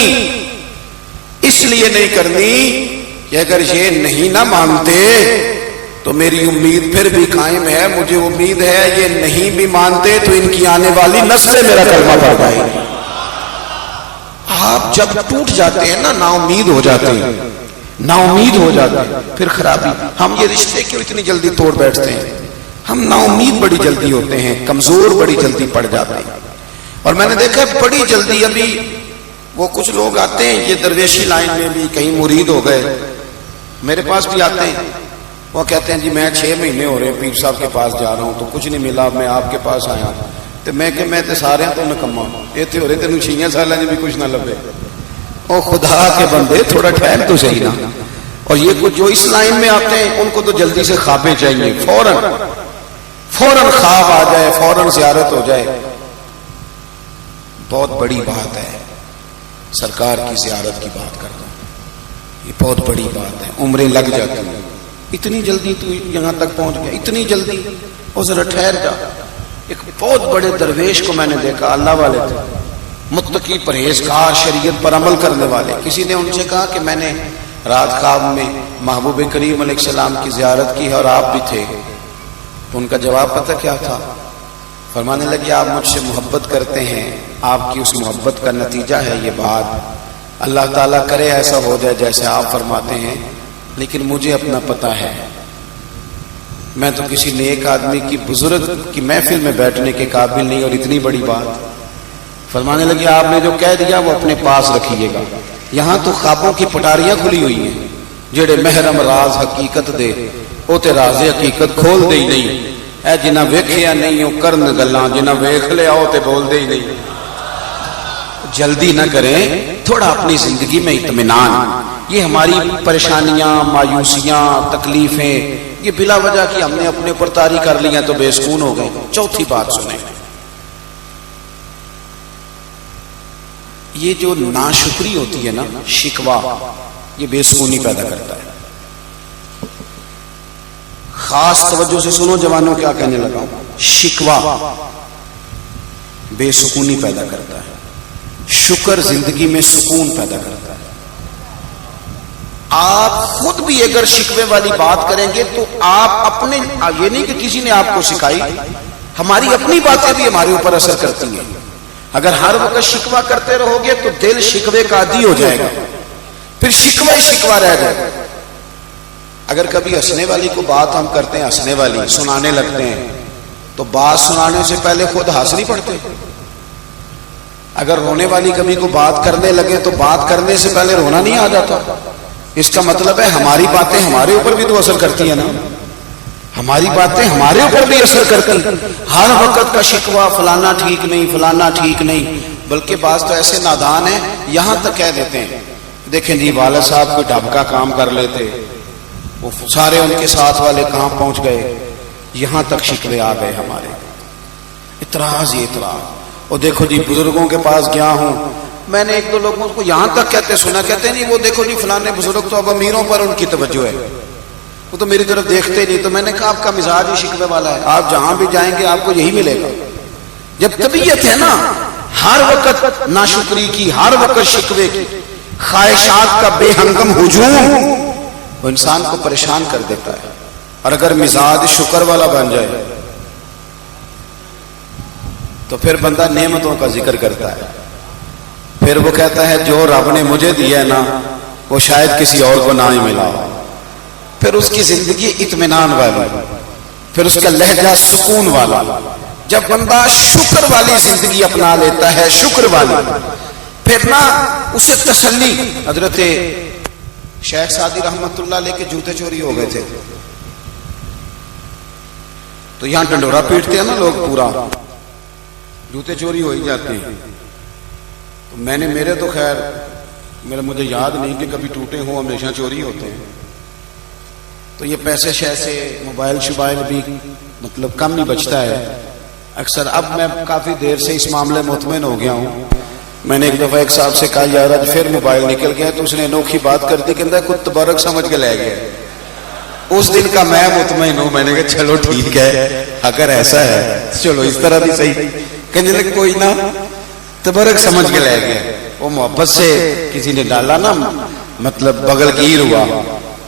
اس لیے نہیں کرنی کہ اگر یہ نہیں نہ مانتے تو میری امید پھر بھی قائم ہے. مجھے امید ہے یہ نہیں بھی مانتے تو ان کی آنے والی نسلیں میرا کلمہ پڑھ پائیں گی. آپ جب ٹوٹ جاتے ہیں نا, نا امید ہو جاتے ہیں, نا امید ہو جاتے ہیں, پھر خرابی. ہم یہ رشتے کیوں اتنی جلدی توڑ بیٹھتے ہیں؟ ہم نا امید بڑی جلدی ہوتے ہیں, کمزور بڑی جلدی پڑ جاتے ہیں. اور میں نے دیکھا بڑی جلدی ابھی وہ کچھ لوگ آتے ہیں یہ درویشی لائن میں بھی کہیں مرید ہو گئے, میرے پاس بھی آتے ہیں. وہ کہتے ہیں جی میں 6 مہینے ہو رہے ہیں پیر صاحب کے پاس جا رہا ہوں تو کچھ نہیں ملا, میں آپ کے پاس آیا ہوں. تو میں کہ میں تے سارے تو نکما یہ ہو رہے تینوں 6 سال بھی کچھ نہ لبے. او خدا کے بندے تھوڑا ٹھہر تو صحیح نا. اور یہ کچھ جو اس لائن میں آتے ہیں ان کو تو جلدی سے خوابیں چاہیے, فوراً خواب آ جائے, فوراً زیارت ہو جائے. بہت بڑی بات ہے سرکار کی زیارت کی بات کرنا, یہ بہت بڑی بات ہے. عمریں لگ جاتی ہیں. اتنی جلدی تو یہاں تک پہنچ گیا, اتنی جلدی, اور ذرا ٹھہر جا. ایک بہت بڑے درویش کو میں نے دیکھا, اللہ والے تھے, متقی پرہیزگار, شریعت پر عمل کرنے والے. کسی نے ان سے کہا کہ میں نے رات خواب میں محبوب کریم علیہ السلام کی زیارت کی ہے اور آپ بھی تھے. تو ان کا جواب پتہ کیا تھا؟ فرمانے لگے آپ مجھ سے محبت کرتے ہیں, آپ کی اس محبت کا نتیجہ ہے یہ بات. اللہ تعالیٰ کرے ایسا ہو جائے جیسے آپ فرماتے ہیں, لیکن مجھے اپنا پتہ ہے میں تو کسی نیک آدمی کی بزرگ کی محفل میں بیٹھنے کے قابل نہیں. اور اتنی بڑی بات. فرمانے لگے آپ نے جو کہہ دیا وہ اپنے پاس رکھیے گا. یہاں تو خوابوں کی پٹاریاں کھلی ہوئی ہیں. جڑے محرم راز حقیقت دے وہ تے راز حقیقت کھول دے ہی نہیں. اے جنہ ویکھیا نہیں ہو کرن گلاں, جنہ ویکھ لیا ہو تے بول دے ہی نہیں. جلدی نہ کریں, تھوڑا اپنی زندگی میں اطمینان. یہ ہماری پریشانیاں, مایوسیاں, تکلیفیں یہ بلا وجہ کی ہم نے اپنے اوپر طاری کر لی ہیں تو بے سکون ہو گئے. چوتھی بات سنیں, یہ جو ناشکری ہوتی ہے نا, شکوہ, یہ بے سکونی پیدا کرتا ہے. خاص توجہ سے سنو جوانوں, کیا کہنے لگا ہوں. شکوہ بے سکونی پیدا کرتا ہے, شکر زندگی میں سکون پیدا کرتا ہے. آپ خود بھی اگر شکوے والی بات کریں گے تو آپ اپنے, یہ نہیں کہ کسی نے آپ کو سکھائی, ہماری اپنی باتیں بھی ہمارے اوپر اثر کرتی ہیں. اگر ہر وقت شکوہ کرتے رہو گے تو دل شکوے کا عادی ہو جائے گا, پھر شکوہ ہی شکوہ رہ جائے گا. اگر کبھی ہنسنے والی کو بات ہم کرتے ہیں, ہنسنے والی سنانے لگتے ہیں, تو بات سنانے سے پہلے خود ہنس نہیں پڑتے. اگر رونے والی کبھی کو بات کرنے لگے تو بات کرنے سے پہلے رونا نہیں آ جاتا. اس کا مطلب ہے ہماری باتیں ہمارے اوپر بھی تو اثر کرتی ہیں نا, ہماری باتیں ہمارے اوپر بھی اثر کرتی ہیں. ہر وقت کا شکوہ فلانا ٹھیک نہیں, فلانا ٹھیک نہیں. بلکہ بعض تو ایسے نادان ہیں یہاں تک کہہ دیتے ہیں دیکھیں جی والد صاحب کوئی ڈھب کا کام کر لیتے, وہ سارے ان کے ساتھ والے کہاں پہنچ گئے. یہاں تک شکوے آ گئے ہمارے. اعتراض ہی اعتراض. اور دیکھو جی بزرگوں کے پاس گیا ہوں, میں نے ایک دو لوگوں کو یہاں تک کہتے سنا, کہتے نہیں وہ دیکھو جی فلانے بزرگ تو اب امیروں پر ان کی توجہ ہے, وہ تو میری طرف دیکھتے نہیں. تو میں نے کہا آپ کا مزاج ہی شکوے والا ہے, آپ جہاں بھی جائیں گے آپ کو یہی ملے گا. جب طبیعت ہے نا ہر وقت ناشکری کی, ہر وقت شکوے کی, خواہشات کا بے ہنگم ہجوم, وہ انسان کو پریشان کر دیتا ہے. اور اگر مزاج شکر والا بن جائے تو پھر بندہ نعمتوں کا ذکر کرتا ہے. پھر وہ کہتا ہے جو رب نے مجھے دیا ہے نا وہ شاید کسی اور کو نہ ہی ملا. پھر اس کی زندگی اطمینان والی, پھر اس کا لہجہ سکون والا. جب بندہ شکر والی زندگی اپنا لیتا ہے، شکر والی، پھر نہ اسے تسلی. حضرت شیخ سعدی رحمت اللہ علیہ کے جوتے چوری ہو گئے تھے، تو یہاں ڈنڈورا پیٹتے ہیں نا لوگ، پورا جوتے چوری ہو ہی جاتے ہیں. تو میں نے میرے تو خیر مجھے یاد نہیں کہ کبھی ٹوٹے ہوں، ہمیشہ چوری ہوتے ہیں. تو یہ پیسے شیسے موبائل شبائل بھی مطلب کم ہی بچتا ہے اکثر. اب میں کافی دیر سے اس معاملے مطمئن ہو گیا ہوں. میں نے ایک دفعہ ایک صاحب سے کہا یار آج پھر موبائل نکل گیا، تو اس نے انوکھی بات کر دی، کہتا ہے کچھ تبرک سمجھ کے لے گیا. اس دن کا میں مطمئن ہوں. میں نے کہا چلو ٹھیک ہے، اگر ایسا ہے چلو اس طرح بھی صحیح. کہنے لگے کوئی نہ، تبرک سمجھ کے لے گیا. وہ محبت سے کسی نے ڈالا نا، مطلب بغل گیر ہوا،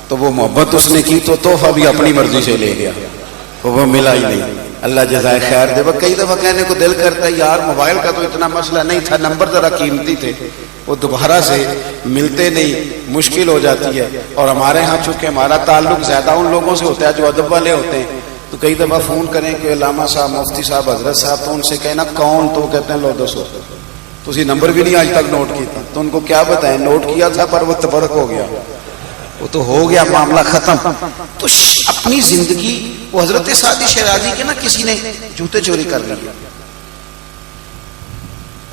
تو وہ محبت اس نے کی تو تحفہ بھی اپنی مرضی سے لے گیا، وہ ملا ہی نہیں. اللہ جزائے خیر دے. کئی دفعہ کہنے کو دل کرتا ہے یار موبائل کا تو اتنا مسئلہ نہیں تھا، نمبر ذرا قیمتی تھے، وہ دوبارہ سے ملتے نہیں، مشکل ہو جاتی ہے. اور ہمارے ہاں چونکہ ہمارا تعلق زیادہ ان لوگوں سے ہوتا ہے جو ادب والے ہوتے ہیں، تو کئی دفعہ فون کریں کہ علامہ صاحب، مفتی صاحب، حضرت صاحب، تو ان سے کہنا کون، تو وہ کہتے ہیں لو دسو، تو اسی نمبر بھی نہیں آج تک نوٹ کیا تھا. تو ان کو کیا بتائیں، نوٹ کیا تھا پر وہ تبرک ہو گیا، وہ تو ہو گیا معاملہ ختم. تو اپنی زندگی، وہ حضرت سعدی شیرازی کے نا کسی نے جوتے چوری کر لیے،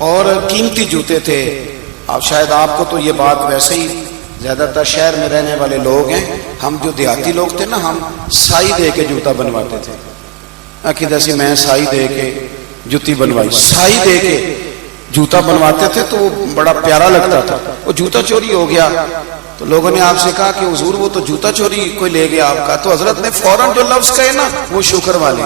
اور قیمتی جوتے تھے. اب شاید آپ کو تو یہ بات ویسے ہی، زیادہ تر شہر میں رہنے والے لوگ ہیں، ہم جو دیہاتی لوگ تھے نا، ہم سائی دے کے جوتا بنواتے تھے. عقیدہ سے میں سائی دے کے جوتی بنوائی، سائی دے کے جوتا بنواتے تھے تو وہ بڑا پیارا لگتا تھا. وہ جوتا چوری ہو گیا تو لوگوں نے آپ سے کہا کہ حضور وہ تو جوتا چوری کوئی لے گیا آپ کا. تو حضرت نے فوراً جو لفظ کہے نا، وہ شکر والے.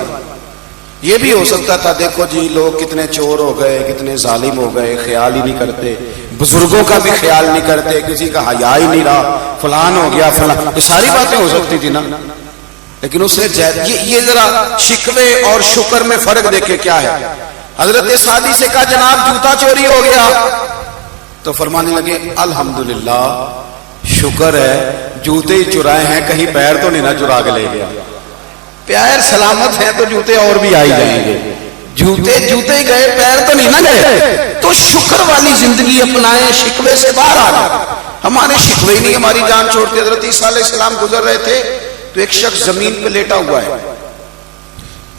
یہ بھی ہو سکتا تھا دیکھو جی لوگ کتنے چور ہو گئے، کتنے ظالم ہو گئے، خیال ہی نہیں کرتے، بزرگوں کا بھی خیال نہیں کرتے، کسی کا حیا ہی نہیں رہا، فلان ہو گیا فلان، یہ ساری باتیں ہو سکتی تھی نا. لیکن اس نے یہ ذرا شکوے اور شکر میں فرق دیکھے کیا ہے. حضرت سعدی سے کہا جناب جوتا چوری ہو گیا، تو فرمانے لگے الحمدللہ، شکر ہے جوتے ہی چرائے ہیں، کہیں پیر تو نہیں نہ چرا کے لے گیا. پیر سلامت ہیں تو جوتے اور بھی آئی جائیں گے، جوتے ہی گئے، پیر تو نہیں نہ گئے. تو شکر والی زندگی اپنائیں، شکوے سے باہر آ گئے. ہمارے شکوے ہی نہیں ہماری جان چھوڑتے. حضرت عیسیٰ علیہ السلام گزر رہے تھے تو ایک شخص زمین پہ لیٹا ہوا ہے،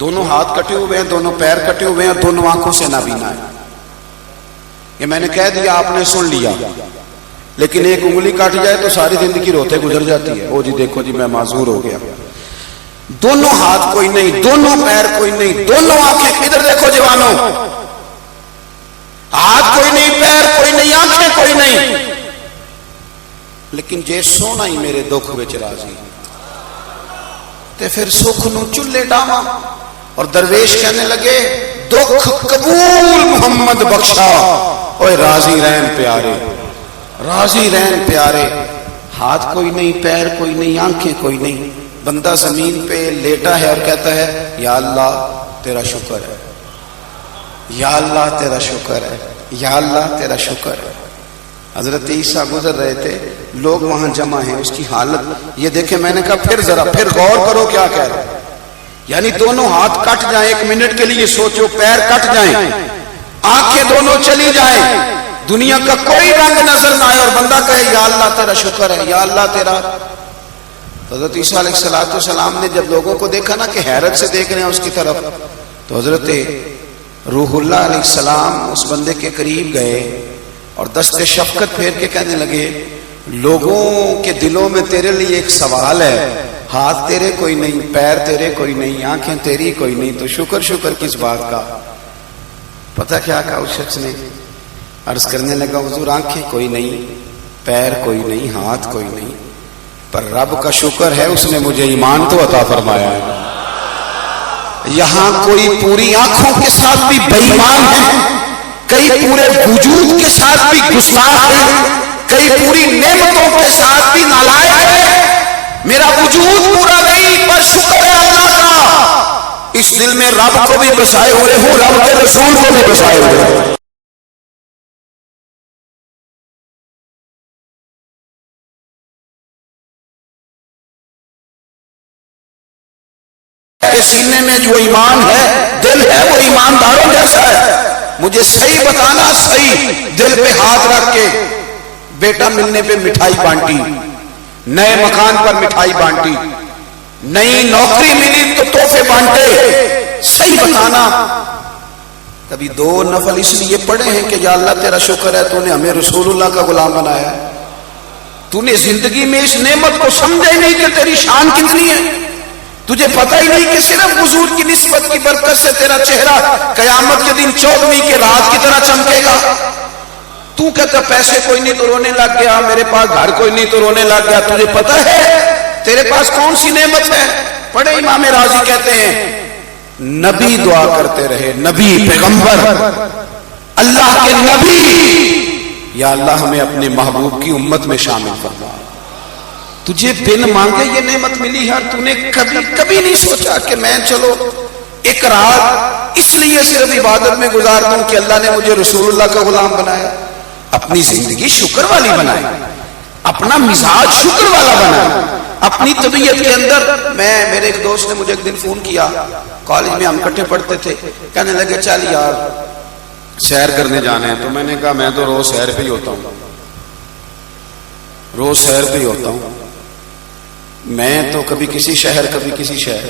دونوں ہاتھ کٹے ہوئے ہیں، دونوں پیر کٹے ہوئے ہیں، دونوں آنکھوں سے نابینا ہے. یہ میں نے کہہ دیا، آپ نے سن لیا، لیکن ایک انگلی کاٹ جائے تو ساری زندگی روتے گزر جاتی ہے. او جی دیکھو جی میں معذور ہو گیا. دونوں ہاتھ کوئی نہیں، دونوں پیر کوئی نہیں، دونوں آنکھیں، ادھر دیکھو جوانوں، ہاتھ کوئی نہیں، پیر کوئی نہیں، آنکھیں کوئی نہیں، لیکن جے سونا ہی میرے دکھ وچ راضی تے پھر سکھ نو چلے ڈاواں. اور درویش کہنے لگے دکھ قبول محمد بخشا، اوے راضی رہن پیارے، راضی رہن پیارے. ہاتھ کوئی نہیں، پیر کوئی نہیں، آنکھیں کوئی نہیں، بندہ زمین پہ لیٹا ہے اور کہتا ہے یا اللہ تیرا شکر ہے، یا اللہ تیرا شکر ہے، یا اللہ تیرا شکر ہے. حضرت عیسیٰ گزر رہے تھے، لوگ وہاں جمع ہیں، اس کی حالت یہ دیکھیں. میں نے کہا پھر غور کرو کیا کہہ رہے ہیں. یعنی دونوں ہاتھ کٹ جائیں، ایک منٹ کے لیے سوچو، پیر کٹ جائیں، آنکھیں دونوں چلی جائیں، دنیا کا کوئی رنگ نظر نہ آئے، اور بندہ کہے یا اللہ تیرا شکر ہے، یا اللہ تیرا. حضرت عیسیٰ علیہ السلام نے جب لوگوں کو دیکھا نا کہ حیرت سے دیکھ رہے ہیں اس کی طرف، تو حضرت روح اللہ علیہ السلام اس بندے کے قریب گئے اور دست شفقت پھیر کے کہنے لگے لوگوں کے دلوں میں تیرے لیے ایک سوال ہے، ہاتھ تیرے کوئی نہیں، پیر تیرے کوئی نہیں، آنکھیں تیری کوئی نہیں، تو شکر کس بات کا. پتہ کیا کہا اس شخص نے؟ عرض کرنے لگا حضور آنکھیں کوئی نہیں، پیر کوئی نہیں، ہاتھ کوئی نہیں، پر رب کا شکر ہے اس نے مجھے ایمان تو عطا فرمایا ہے. یہاں کوئی پوری آنکھوں کے ساتھ بھی بے ایمان ہے، کئی پورے وجود کے ساتھ بھی گستاخ ہے، کئی پوری نعمتوں کے ساتھ بھی نالائق ہے. میرا وجود پورا نہیں پر شکر ہے اللہ کا، اس دل میں رب کو بھی بسائے ہوئے ہوں، رب کے رسول کو بھی بسائے ہوئے ہوں. کہ سینے میں جو ایمان ہے، دل ہے وہ ایمانداروں جیسا ہے. مجھے صحیح بتانا، صحیح دل پہ ہاتھ رکھ کے. بیٹا ملنے پہ مٹھائی بانٹی، نئے مکان پر مٹھائی بانٹی، نئی نوکری ملی تو تحفے بانٹے. صحیح بتانا. کبھی 2 نفل اس لیے پڑھے ہیں کہ یا اللہ تیرا شکر ہے تو نے ہمیں رسول اللہ کا غلام بنایا ہے. تو نے زندگی میں اس نعمت کو سمجھا ہی نہیں کہ تیری شان کتنی ہے. تجھے پتہ ہی نہیں کہ صرف حضور کی نسبت کی برکت سے تیرا چہرہ قیامت کے دن 14ویں کے رات کی طرح چمکے گا. تو کہتا پیسے کوئی نہیں تو رونے لگ گیا، میرے پاس گھر کوئی نہیں تو رونے لگ گیا. تجھے پتہ ہے تیرے پاس کون سی نعمت ہے؟ پڑھے امام راضی کہتے ہیں نبی دعا کرتے رہے، نبی پیغمبر اللہ کے نبی، یا اللہ ہمیں اپنے محبوب کی امت میں شامل فرما. تجھے بن مانگے یہ نعمت ملی ہے، تو نے کبھی نہیں سوچا کہ میں چلو ایک رات اس لیے صرف عبادت میں گزار دوں کہ اللہ نے مجھے رسول اللہ کا غلام بنایا. اپنی زندگی شکر والی بنائی، اپنا مزاج شکر والا بنایا. اپنی طبیعت کے اندر میرے ایک دوست نے مجھے ایک دن فون کیا، کالج میں ہم اکٹھے پڑھتے تھے، کہنے لگے چل یار سیر کرنے جانے ہیں. تو میں نے کہا میں تو روز سیر پہ ہی ہوتا ہوں، روز سیر پہ ہی ہوتا ہوں. میں تو کبھی کسی شہر کبھی کسی شہر.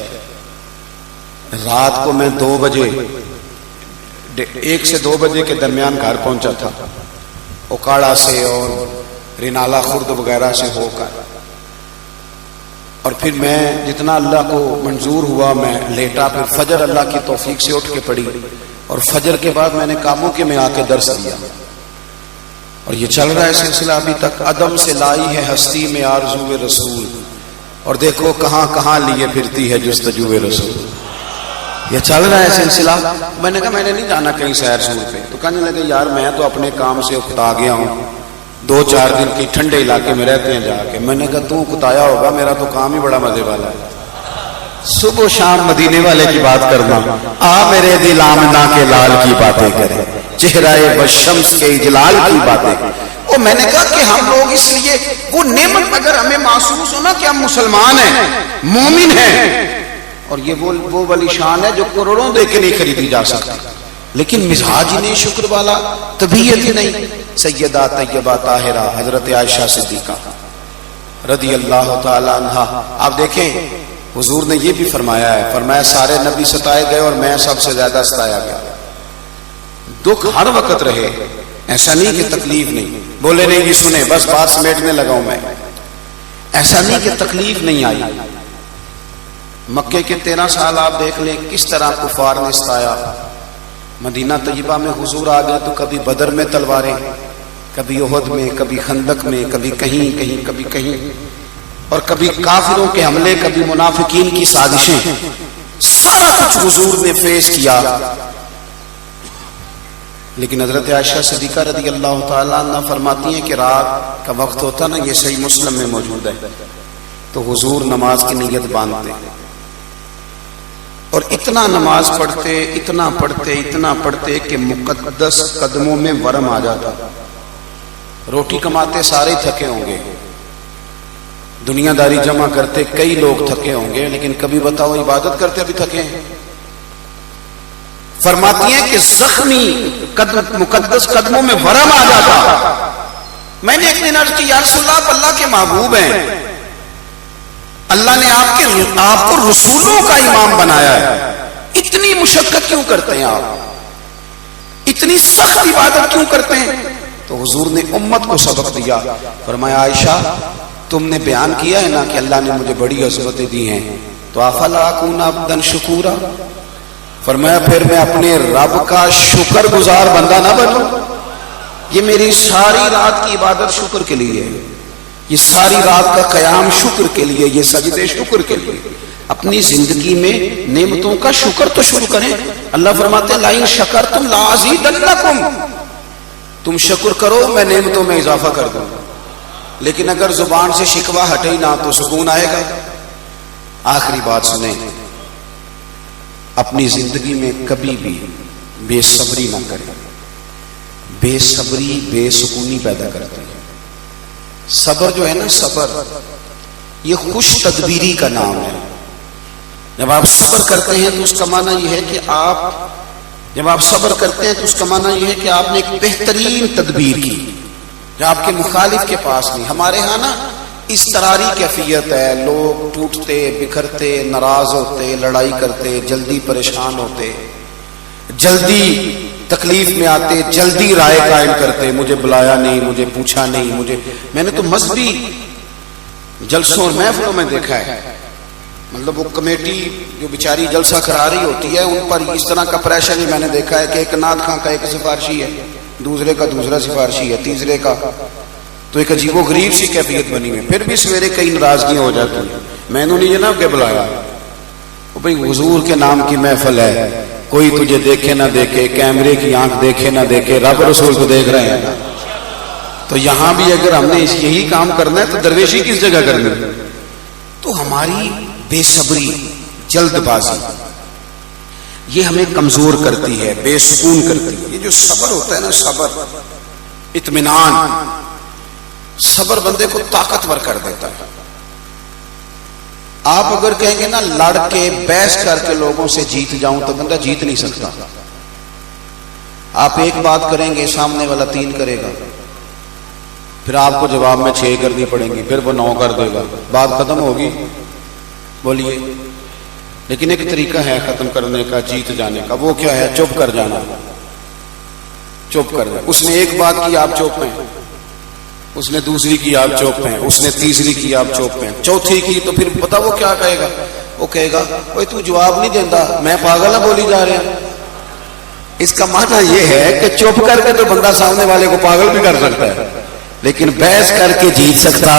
رات کو میں 2 بجے 1 سے 2 بجے کے درمیان گھر پہنچا تھا، اوکاڑا سے اور رینالا خرد وغیرہ سے ہو کر. اور پھر میں جتنا اللہ کو منظور ہوا میں لیٹا. پھر فجر اللہ کی توفیق سے اٹھ کے پڑھی، اور فجر کے بعد میں نے کاموں کے میں آ کے درس دیا. اور یہ چل رہا ہے سلسلہ ابھی تک. عدم سے لائی ہے ہستی میں آرزو رسول، اور دیکھو کہاں کہاں لیے پھرتی ہے جستجو رسول. یہ چل رہا ہے سلسلہ. میں نے کہا میں نے نہیں جانا کہیں سیر سور پہ. تو کہنے لگے یار میں تو اپنے کام سے اکتا گیا ہوں، 2-4 دن کی ٹھنڈے علاقے میں رہتے ہیں جا کے. میں نے کہا تو اکتایا ہوگا، میرا تو کام ہی بڑا مزے والا ہے. صبح و شام مدینے والے کی بات کرنا، آ میرے دل آمنہ کے لال کی باتیں کرے، چہرہ بشمس کے اجلال کی باتیں. اور میں نے کہا کہ ہم لوگ اس لیے وہ نعمت اگر ہمیں محسوس ہونا کہ ہم مسلمان ہیں، مومن ہیں، اور یہ وہ والی شان ہے جو کروڑوں دے کے نہیں خریدی جا سکتی، لیکن مزاج ہی نہیں شکر والا، طبیعت ہی نہیں. سیدہ طیبہ طاہرہ حضرت عائشہ صدیقہ رضی اللہ تعالی عنہا، آپ دیکھیں حضور نے یہ بھی فرمایا ہے، فرمایا سارے نبی ستائے گئے اور میں سب سے زیادہ ستایا گیا. دکھ ہر وقت رہے، ایسا نہیں کہ تکلیف نہیں. بولے نہیں جی سنیں بس بات سمیٹنے لگا ہوں میں. ایسا نہیں کہ تکلیف نہیں آئی. مکے کے 13 سال آپ دیکھ لیں کس طرح کفار نے ستایا. مدینہ طیبہ میں حضور آ گئے تو کبھی بدر میں تلواریں، کبھی احد میں، کبھی خندق میں، کبھی کہیں کبھی کہیں، اور کبھی کافروں کے حملے، کبھی منافقین کی سازشیں. سارا کچھ حضور نے فیس کیا. لیکن حضرت عائشہ صدیقہ رضی اللہ تعالیٰ عنہ فرماتی ہیں کہ رات کا وقت ہوتا نا، یہ صحیح مسلم میں موجود ہے، تو حضور نماز کی نیت باندھتے اور اتنا نماز پڑھتے اتنا پڑھتے کہ مقدس قدموں میں ورم آ جاتا. روٹی کماتے سارے تھکے ہوں گے، دنیا داری جمع کرتے کئی لوگ تھکے ہوں گے، لیکن کبھی بتاؤ عبادت کرتے بھی تھکے ہیں. فرماتی ہیں کہ زخمی مقدس قدموں میں ورم آ جاتا. میں نے ایک دن عرض کی یا رسول اللہ آپ اللہ کے محبوب ہیں، اللہ نے آپ کو رسولوں کا امام بنایا ہے، اتنی مشقت کیوں کرتے ہیں آپ، اتنی سخت عبادت کیوں کرتے ہیں؟ تو حضور نے امت کو سبق دیا. فرمایا عائشہ تم نے بیان کیا ہے نا کہ اللہ نے مجھے بڑی عظمتیں دی ہیں، تو افلا اکون عبدا شکورا، فرمایا پھر میں اپنے رب کا شکر گزار بندہ نہ بنوں؟ یہ میری ساری رات کی عبادت شکر کے لیے، یہ ساری رات کا قیام شکر کے لیے، یہ سجدے شکر کے لیے. اپنی زندگی میں نعمتوں کا شکر تو شروع کریں. اللہ فرماتے ہیں لئن شکرتم لازیدنکم، تم شکر کرو میں نعمتوں میں اضافہ کر دوں. لیکن اگر زبان سے شکوہ ہٹے نہ تو سکون آئے گا. آخری بات سنیں، اپنی زندگی میں کبھی بھی بے صبری نہ کریں. بے صبری بے سکونی پیدا کرتی ہے. صبر جو ہے نا، صبر یہ خوش تدبیری کا نام ہے. جب آپ صبر کرتے ہیں تو اس کا معنی یہ ہے کہ جب آپ صبر کرتے ہیں تو اس کا معنی یہ ہے کہ آپ نے ایک بہترین تدبیر کی جو آپ کے مخالف کے پاس نہیں. ہمارے ہاں نا اضطراری کیفیت ہے، لوگ ٹوٹتے بکھرتے ناراض ہوتے، لڑائی کرتے، جلدی پریشان ہوتے، جلدی تکلیف میں آتے، جلدی رائے قائم کرتے، مجھے بلایا نہیں، مجھے پوچھا نہیں. میں نے تو مذہبی جلسوں اور محفلوں میں دیکھا ہے، مطلب وہ کمیٹی جو بیچاری جلسہ کرا رہی ہوتی ہے ان پر اس طرح کا پریشر ہی میں نے دیکھا ہے کہ ایک نعت خاں کا ایک سفارشی ہے، دوسرے کا دوسرا سفارشی ہے، تیسرے کا، تو ایک عجیب و غریب سی کیفیت بنی ہوئی. پھر بھی سویرے کئی ناراضگیاں ہو جاتی ہیں. میں نے نہیں جناب کہ بلایا، وہ بھائی حضور کے نام کی محفل ہے، کوئی تجھے دیکھے نہ دیکھے، کیمرے کی آنکھ دیکھے نہ دیکھے، رب رسول کو دیکھ رہے ہیں. تو یہاں بھی اگر ہم نے یہی کام کرنا ہے تو درویشی کس جگہ کرنی ہے؟ تو ہماری بے صبری، جلد بازی، یہ ہمیں کمزور کرتی ہے، بے سکون کرتی ہے. یہ جو صبر ہوتا ہے نا، صبر، اطمینان، صبر بندے کو طاقتور کر دیتا ہے. آپ اگر کہیں گے نا لڑ کے بحث کر کے لوگوں سے جیت جاؤں تو بندہ جیت نہیں سکتا. آپ ایک بات کریں گے، سامنے والا 3 کرے گا، پھر آپ کو جواب میں 6 کرنی پڑیں گی، پھر وہ 9 کر دے گا، بات ختم ہوگی. بولیے. لیکن ایک طریقہ ہے ختم کرنے کا، جیت جانے کا. وہ کیا ہے؟ چپ کر جانا. چپ کر جانا. اس نے ایک بات کی، آپ چپ ہیں. اس نے دوسری کی، آپ چپ ہیں. اس نے تیسری کی، آپ چپ ہیں. چوتھی کی تو پھر پتا وہ کیا کہے گا؟ وہ کہے گا اوے تو جواب نہیں دیتا، میں پاگل ہوں بولی جا رہے ہیں. اس کا معنی یہ ہے کہ چپ کر کے تو بندہ سامنے والے کو پاگل بھی کر سکتا ہے، لیکن بحث کر کے جیت سکتا.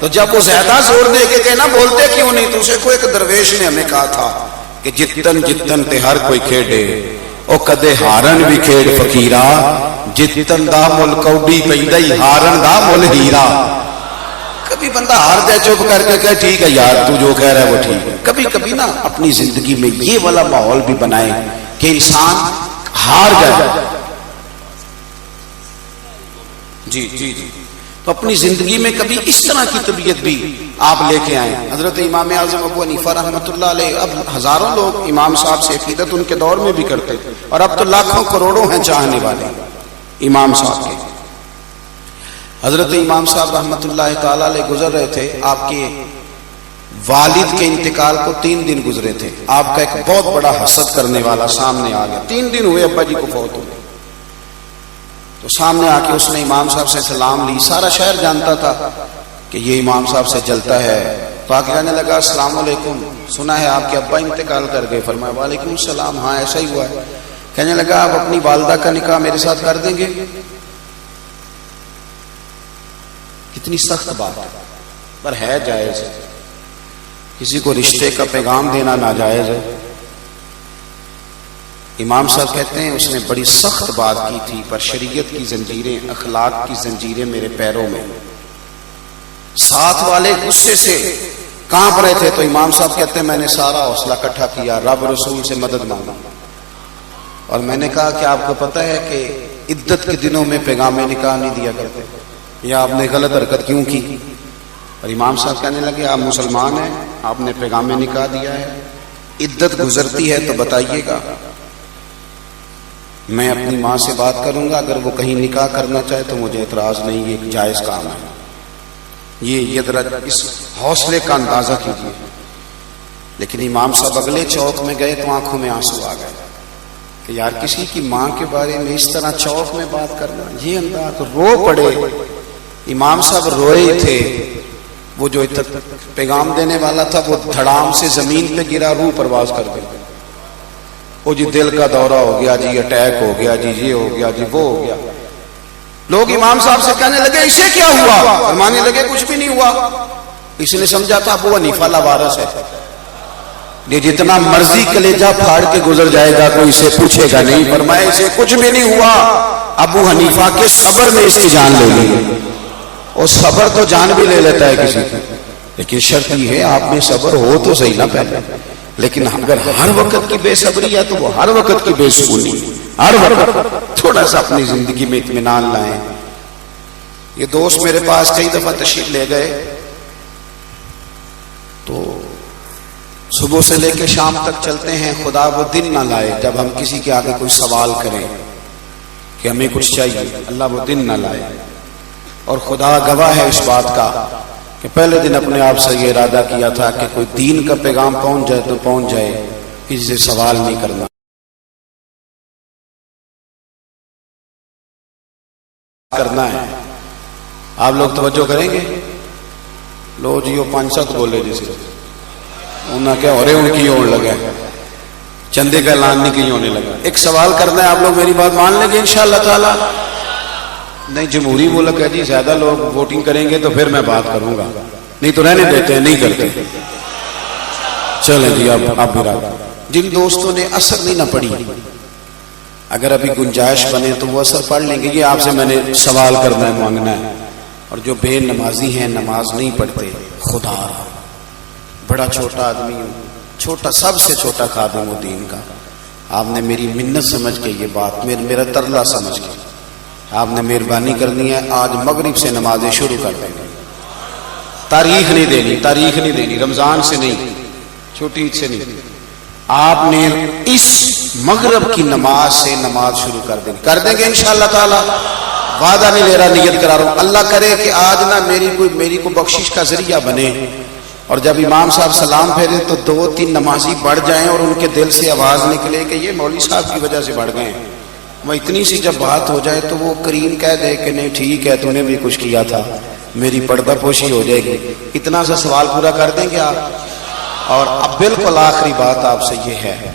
تو جب وہ زیادہ زور دے کے کہنا بولتے کیوں نہیں، تو اسے کو ایک درویش نے ہمیں کہا تھا کہ جتن جتن تے ہر کوئی کھیڑے، او کدے ہارن بھی کھیڑ فقیرا، جتن دا مل کوڈی پیندائی ہارن دا مل ہیرا. کبھی بندہ ہار جائے چپ کر کے کہے ٹھیک ہے یار تو جو کہہ رہا ہے وہ ٹھیک ہے. کبھی کبھی نا اپنی زندگی میں یہ والا ماحول بھی بنائے کہ انسان ہار جائے. جی تو اپنی زندگی میں کبھی اس طرح کی طبیعت بھی آپ لے کے آئیں. حضرت امام اعظم ابو حنیفہ رحمۃ اللہ علیہ، اب ہزاروں لوگ امام صاحب سے عقیدت ان کے دور میں بھی کرتے تھے، اور اب تو لاکھوں کروڑوں ہیں چاہنے والے امام صاحب کے. حضرت امام صاحب رحمۃ اللہ تعالی علیہ گزر رہے تھے، آپ کے والد کے انتقال کو 3 دن گزرے تھے. آپ کا ایک بہت بڑا حسد کرنے والا سامنے آ گیا. 3 دن ہوئے ابا جی کو فوت ہوئے. تو سامنے آ کے اس نے امام صاحب سے سلام لی. سارا شہر جانتا تھا کہ یہ امام صاحب سے جلتا ہے. تو آ کے کہنے لگا السلام علیکم، سنا ہے آپ کے ابا انتقال کر گئے. فرمایا وعلیکم السلام، ہاں ایسا ہی ہوا ہے. کہنے لگا آپ اپنی والدہ کا نکاح میرے ساتھ کر دیں گے؟ کتنی سخت بات ہے، پر ہے جائز. کسی کو رشتے کا پیغام دینا ناجائز ہے. امام صاحب کہتے ہیں اس نے بڑی سخت بات کی تھی، پر شریعت کی زنجیریں، اخلاق کی زنجیریں میرے پیروں میں. ساتھ والے غصے سے کانپ رہے تھے. تو امام صاحب کہتے ہیں میں نے سارا حوصلہ اکٹھا کیا، رب رسول سے مدد مانگا، اور میں نے کہا کہ آپ کو پتہ ہے کہ عدت کے دنوں میں پیغام نکاح نہیں دیا کرتے، یا آپ نے غلط حرکت کیوں کی؟ اور امام صاحب کہنے لگے آپ مسلمان ہیں، آپ نے پیغام نکاح دیا ہے، عدت گزرتی ہے تو بتائیے گا، میں اپنی ماں سے بات کروں گا، اگر وہ کہیں نکاح کرنا چاہے تو مجھے اعتراض نہیں، یہ ایک جائز کام ہے. یہ ذرا اس حوصلے کا اندازہ کیجیے. لیکن امام صاحب اگلے چوک میں گئے تو آنکھوں میں آنسو آ گئے کہ یار کسی کی ماں کے بارے میں اس طرح چوک میں بات کرنا، یہ انداز. رو پڑے. امام صاحب روئے تھے. وہ جو پیغام دینے والا تھا وہ دھڑام سے زمین پہ گرا، روح پرواز کر گئی. وہ جی دل کا دورہ ہو گیا جی، اٹیک ہو گیا جی، یہ ہو گیا جی، وہ ہو گیا. لوگ امام صاحب سے کہنے لگے اسے کیا ہوا؟ فرمانے لگے کچھ بھی نہیں ہوا. اس نے سمجھا تھا ابو حنیفہ لاوارث ہے، یہ جتنا مرضی کلیجہ پھاڑ کے گزر جائے گا کوئی اسے پوچھے گا نہیں. فرمایا اسے کچھ بھی نہیں ہوا، ابو حنیفہ کے صبر میں اس کی جان لے لی. اور صبر تو جان بھی لے لیتا ہے کسی کی، لیکن شرط یہ ہے آپ میں صبر ہو تو صحیح نہ پہلے. لیکن اگر ہر وقت کی بے صبری ہے تو وہ ہر وقت کی بے سکونی. ہر وقت تھوڑا سا اپنی زندگی میں اطمینان لائیں. یہ دوست میرے پاس کئی دفعہ تشریف لے گئے تو صبح سے لے کے شام تک چلتے ہیں، خدا وہ دن نہ لائے جب ہم کسی کے آگے کوئی سوال کریں کہ ہمیں کچھ چاہیے، اللہ وہ دن نہ لائے۔ اور خدا گواہ ہے اس بات کا کہ پہلے دن اپنے آپ سے یہ ارادہ کیا تھا کہ کوئی دین کا پیغام پہنچ جائے تو پہنچ جائے، کسی سے سوال نہیں کرنا۔ ہے آپ لوگ توجہ کریں گے؟ لو جی وہ 5-7 بولے جی صرف انہاں کیا ہو رہے ان کی ہونے لگا ہے، چندے کا اعلان نہیں کی ہونے لگا۔ ایک سوال کرنا ہے، آپ لوگ میری بات مان لیں گے انشاءاللہ تعالی؟ نہیں، جمہوری ملک ہے جی، زیادہ لوگ ووٹنگ کریں گے تو پھر میں بات کروں گا، نہیں تو رہنے دیتے ہیں، نہیں کرتے۔ چلیں جی آپ بھی رہا۔ جن دوستوں نے اثر نہیں نہ پڑھی، اگر ابھی گنجائش بنے تو وہ اثر پڑھ لیں گے۔ یہ آپ سے میں نے سوال کرنا ہے، مانگنا ہے۔ اور جو بے نمازی ہیں، نماز نہیں پڑھتے، خدا بڑا چھوٹا آدمی ہوں، چھوٹا، سب سے چھوٹا خادم ہوں دین کا، آپ نے میری منت سمجھ کے یہ بات، میرا ترلا سمجھ کے آپ نے مہربانی کرنی ہے، آج مغرب سے نمازیں شروع کر دیں گے۔ تاریخ نہیں دینی، رمضان سے نہیں، چھوٹی عید سے نہیں، آپ نے اس مغرب کی نماز سے نماز شروع کر دیں گے انشاءاللہ تعالی۔ وعدہ نہیں لے رہا، نیت کرا رہا ہوں، اللہ کرے کہ آج نہ میری کو بخشش کا ذریعہ بنے، اور جب امام صاحب سلام پھیرے تو 2-3 نمازی بڑھ جائیں اور ان کے دل سے آواز نکلے کہ یہ مولوی صاحب کی وجہ سے بڑھ گئے ہیں۔ وہ اتنی سی جب بات ہو جائے تو وہ کریم کہہ دے کہ نہیں ٹھیک ہے، تو نے بھی کچھ کیا تھا، میری پردہ پوشی ہو جائے گی۔ اتنا سا سوال پورا کر دیں گے آپ؟ اور اب بالکل آخری بات آپ سے یہ ہے،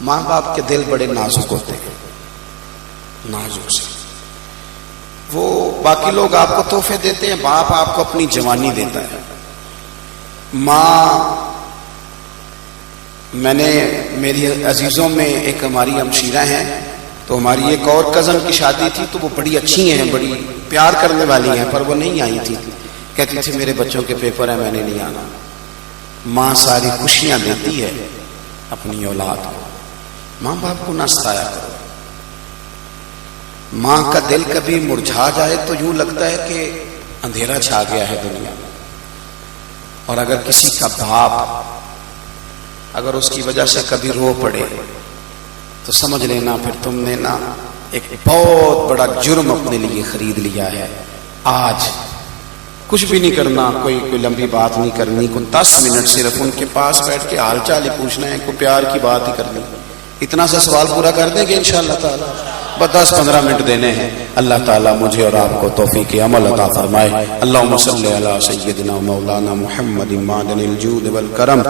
ماں باپ کے دل بڑے نازک ہوتے ہیں، نازک سے وہ باقی لوگ آپ کو تحفے دیتے ہیں، باپ آپ کو اپنی جوانی دیتا ہے۔ ماں، میں نے میری عزیزوں میں ایک ہماری ہمشیرہ ہیں، تو ہماری ایک اور کزن کی شادی تھی، تو وہ بڑی اچھی ہیں، بڑی پیار کرنے والی ہیں، پر وہ نہیں آئی تھی، کہتی تھی میرے بچوں کے پیپر ہیں، میں نے نہیں آنا۔ ماں ساری خوشیاں دیتی ہے اپنی اولاد کو، ماں باپ کو نہ ستایا کرو۔ ماں کا دل کبھی مرجھا جائے تو یوں لگتا ہے کہ اندھیرا چھا گیا ہے دنیا میں، اور اگر کسی کا باپ اگر اس کی وجہ سے کبھی رو پڑے تو سمجھ لینا پھر تم نے نا ایک بہت بڑا جرم اپنے لیے خرید لیا ہے۔ آج کچھ بھی نہیں کرنا، کوئی لمبی بات نہیں کرنی، کوئی 10 منٹ صرف ان کے پاس بیٹھ کے حال چال ہی پوچھنا ہے، کوئی پیار کی بات ہی کرنی، اتنا سا سوال پورا کر دیں گے انشاءاللہ تعالی۔ بس 10-15 منٹ دینے ہیں۔ اللہ تعالیٰ مجھے اور آپ کو توفیق عمل عطا فرمائے۔ اللہم صلی علی سیدنا مولانا محمد معدن الجود والکرم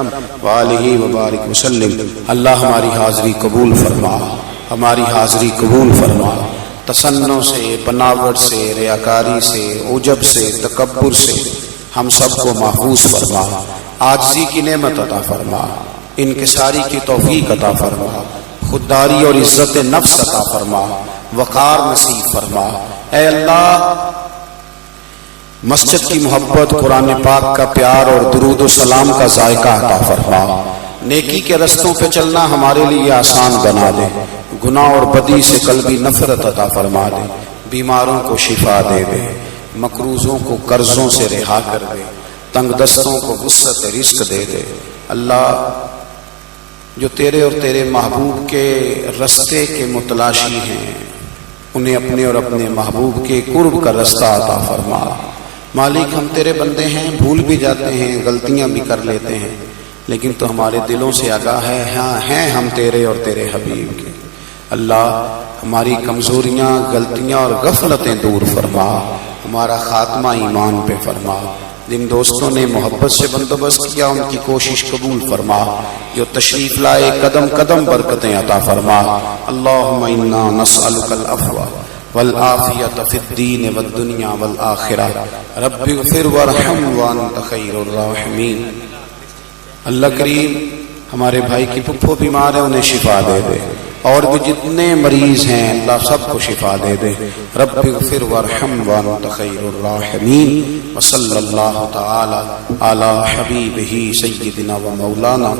وآلہ وبارک وسلم۔ اللہ ہماری حاضری قبول فرما، ہماری حاضری قبول فرما، تصنع سے، بناوٹ سے، ریاکاری سے، عجب سے، تکبر سے ہم سب کو محفوظ فرما، عاجزی کی نعمت عطا فرما، انکساری کی توفیق عطا فرما، خودداری اور عزت نفس عطا فرما، وقار نصیب فرما۔ اے اللہ، مسجد کی محبت، قرآن پاک کا پیار اور درود و سلام کا ذائقہ عطا فرما۔ نیکی کے رستوں پہ چلنا ہمارے لیے آسان بنا دے، گناہ اور بدی سے قلبی نفرت عطا فرما دے، بیماروں کو شفا دے دے، مقروضوں کو قرضوں سے رہا کر دے، تنگ دستوں کو وسعت رزق دے دے۔ اللہ، جو تیرے اور تیرے محبوب کے رستے کے متلاشی ہیں، انہیں اپنے اور اپنے محبوب کے قرب کا رستہ عطا فرما۔ مالک، ہم تیرے بندے ہیں، بھول بھی جاتے ہیں، غلطیاں بھی کر لیتے ہیں، لیکن تو ہمارے دلوں سے آگاہ ہے، ہاں ہیں ہم تیرے اور تیرے حبیب کے۔ اللہ، ہماری کمزوریاں، غلطیاں اور غفلتیں دور فرما، ہمارا خاتمہ ایمان پہ فرما۔ جن دوستوں نے محبت سے بندوبست کیا ان کی کوشش قبول فرما، جو تشریف لائے قدم قدم برکتیں عطا فرما۔ اللہم انا نسألک العفو والعافیۃ فی الدین والدنیا والآخرہ، رب اغفر وارحم وانت خیر الراحمین۔ اللہ کریم، ہمارے بھائی کی پھپھو بیمار ہے، انہیں شفا دے دے، اور بھی جتنے مریض ہیں اللہ سب کو شفا دے دے۔ رب اغفر وارحم وانت خیر الراحمین، وصلی اللہ تعالی علی حبیبہ سیدنا و مولانا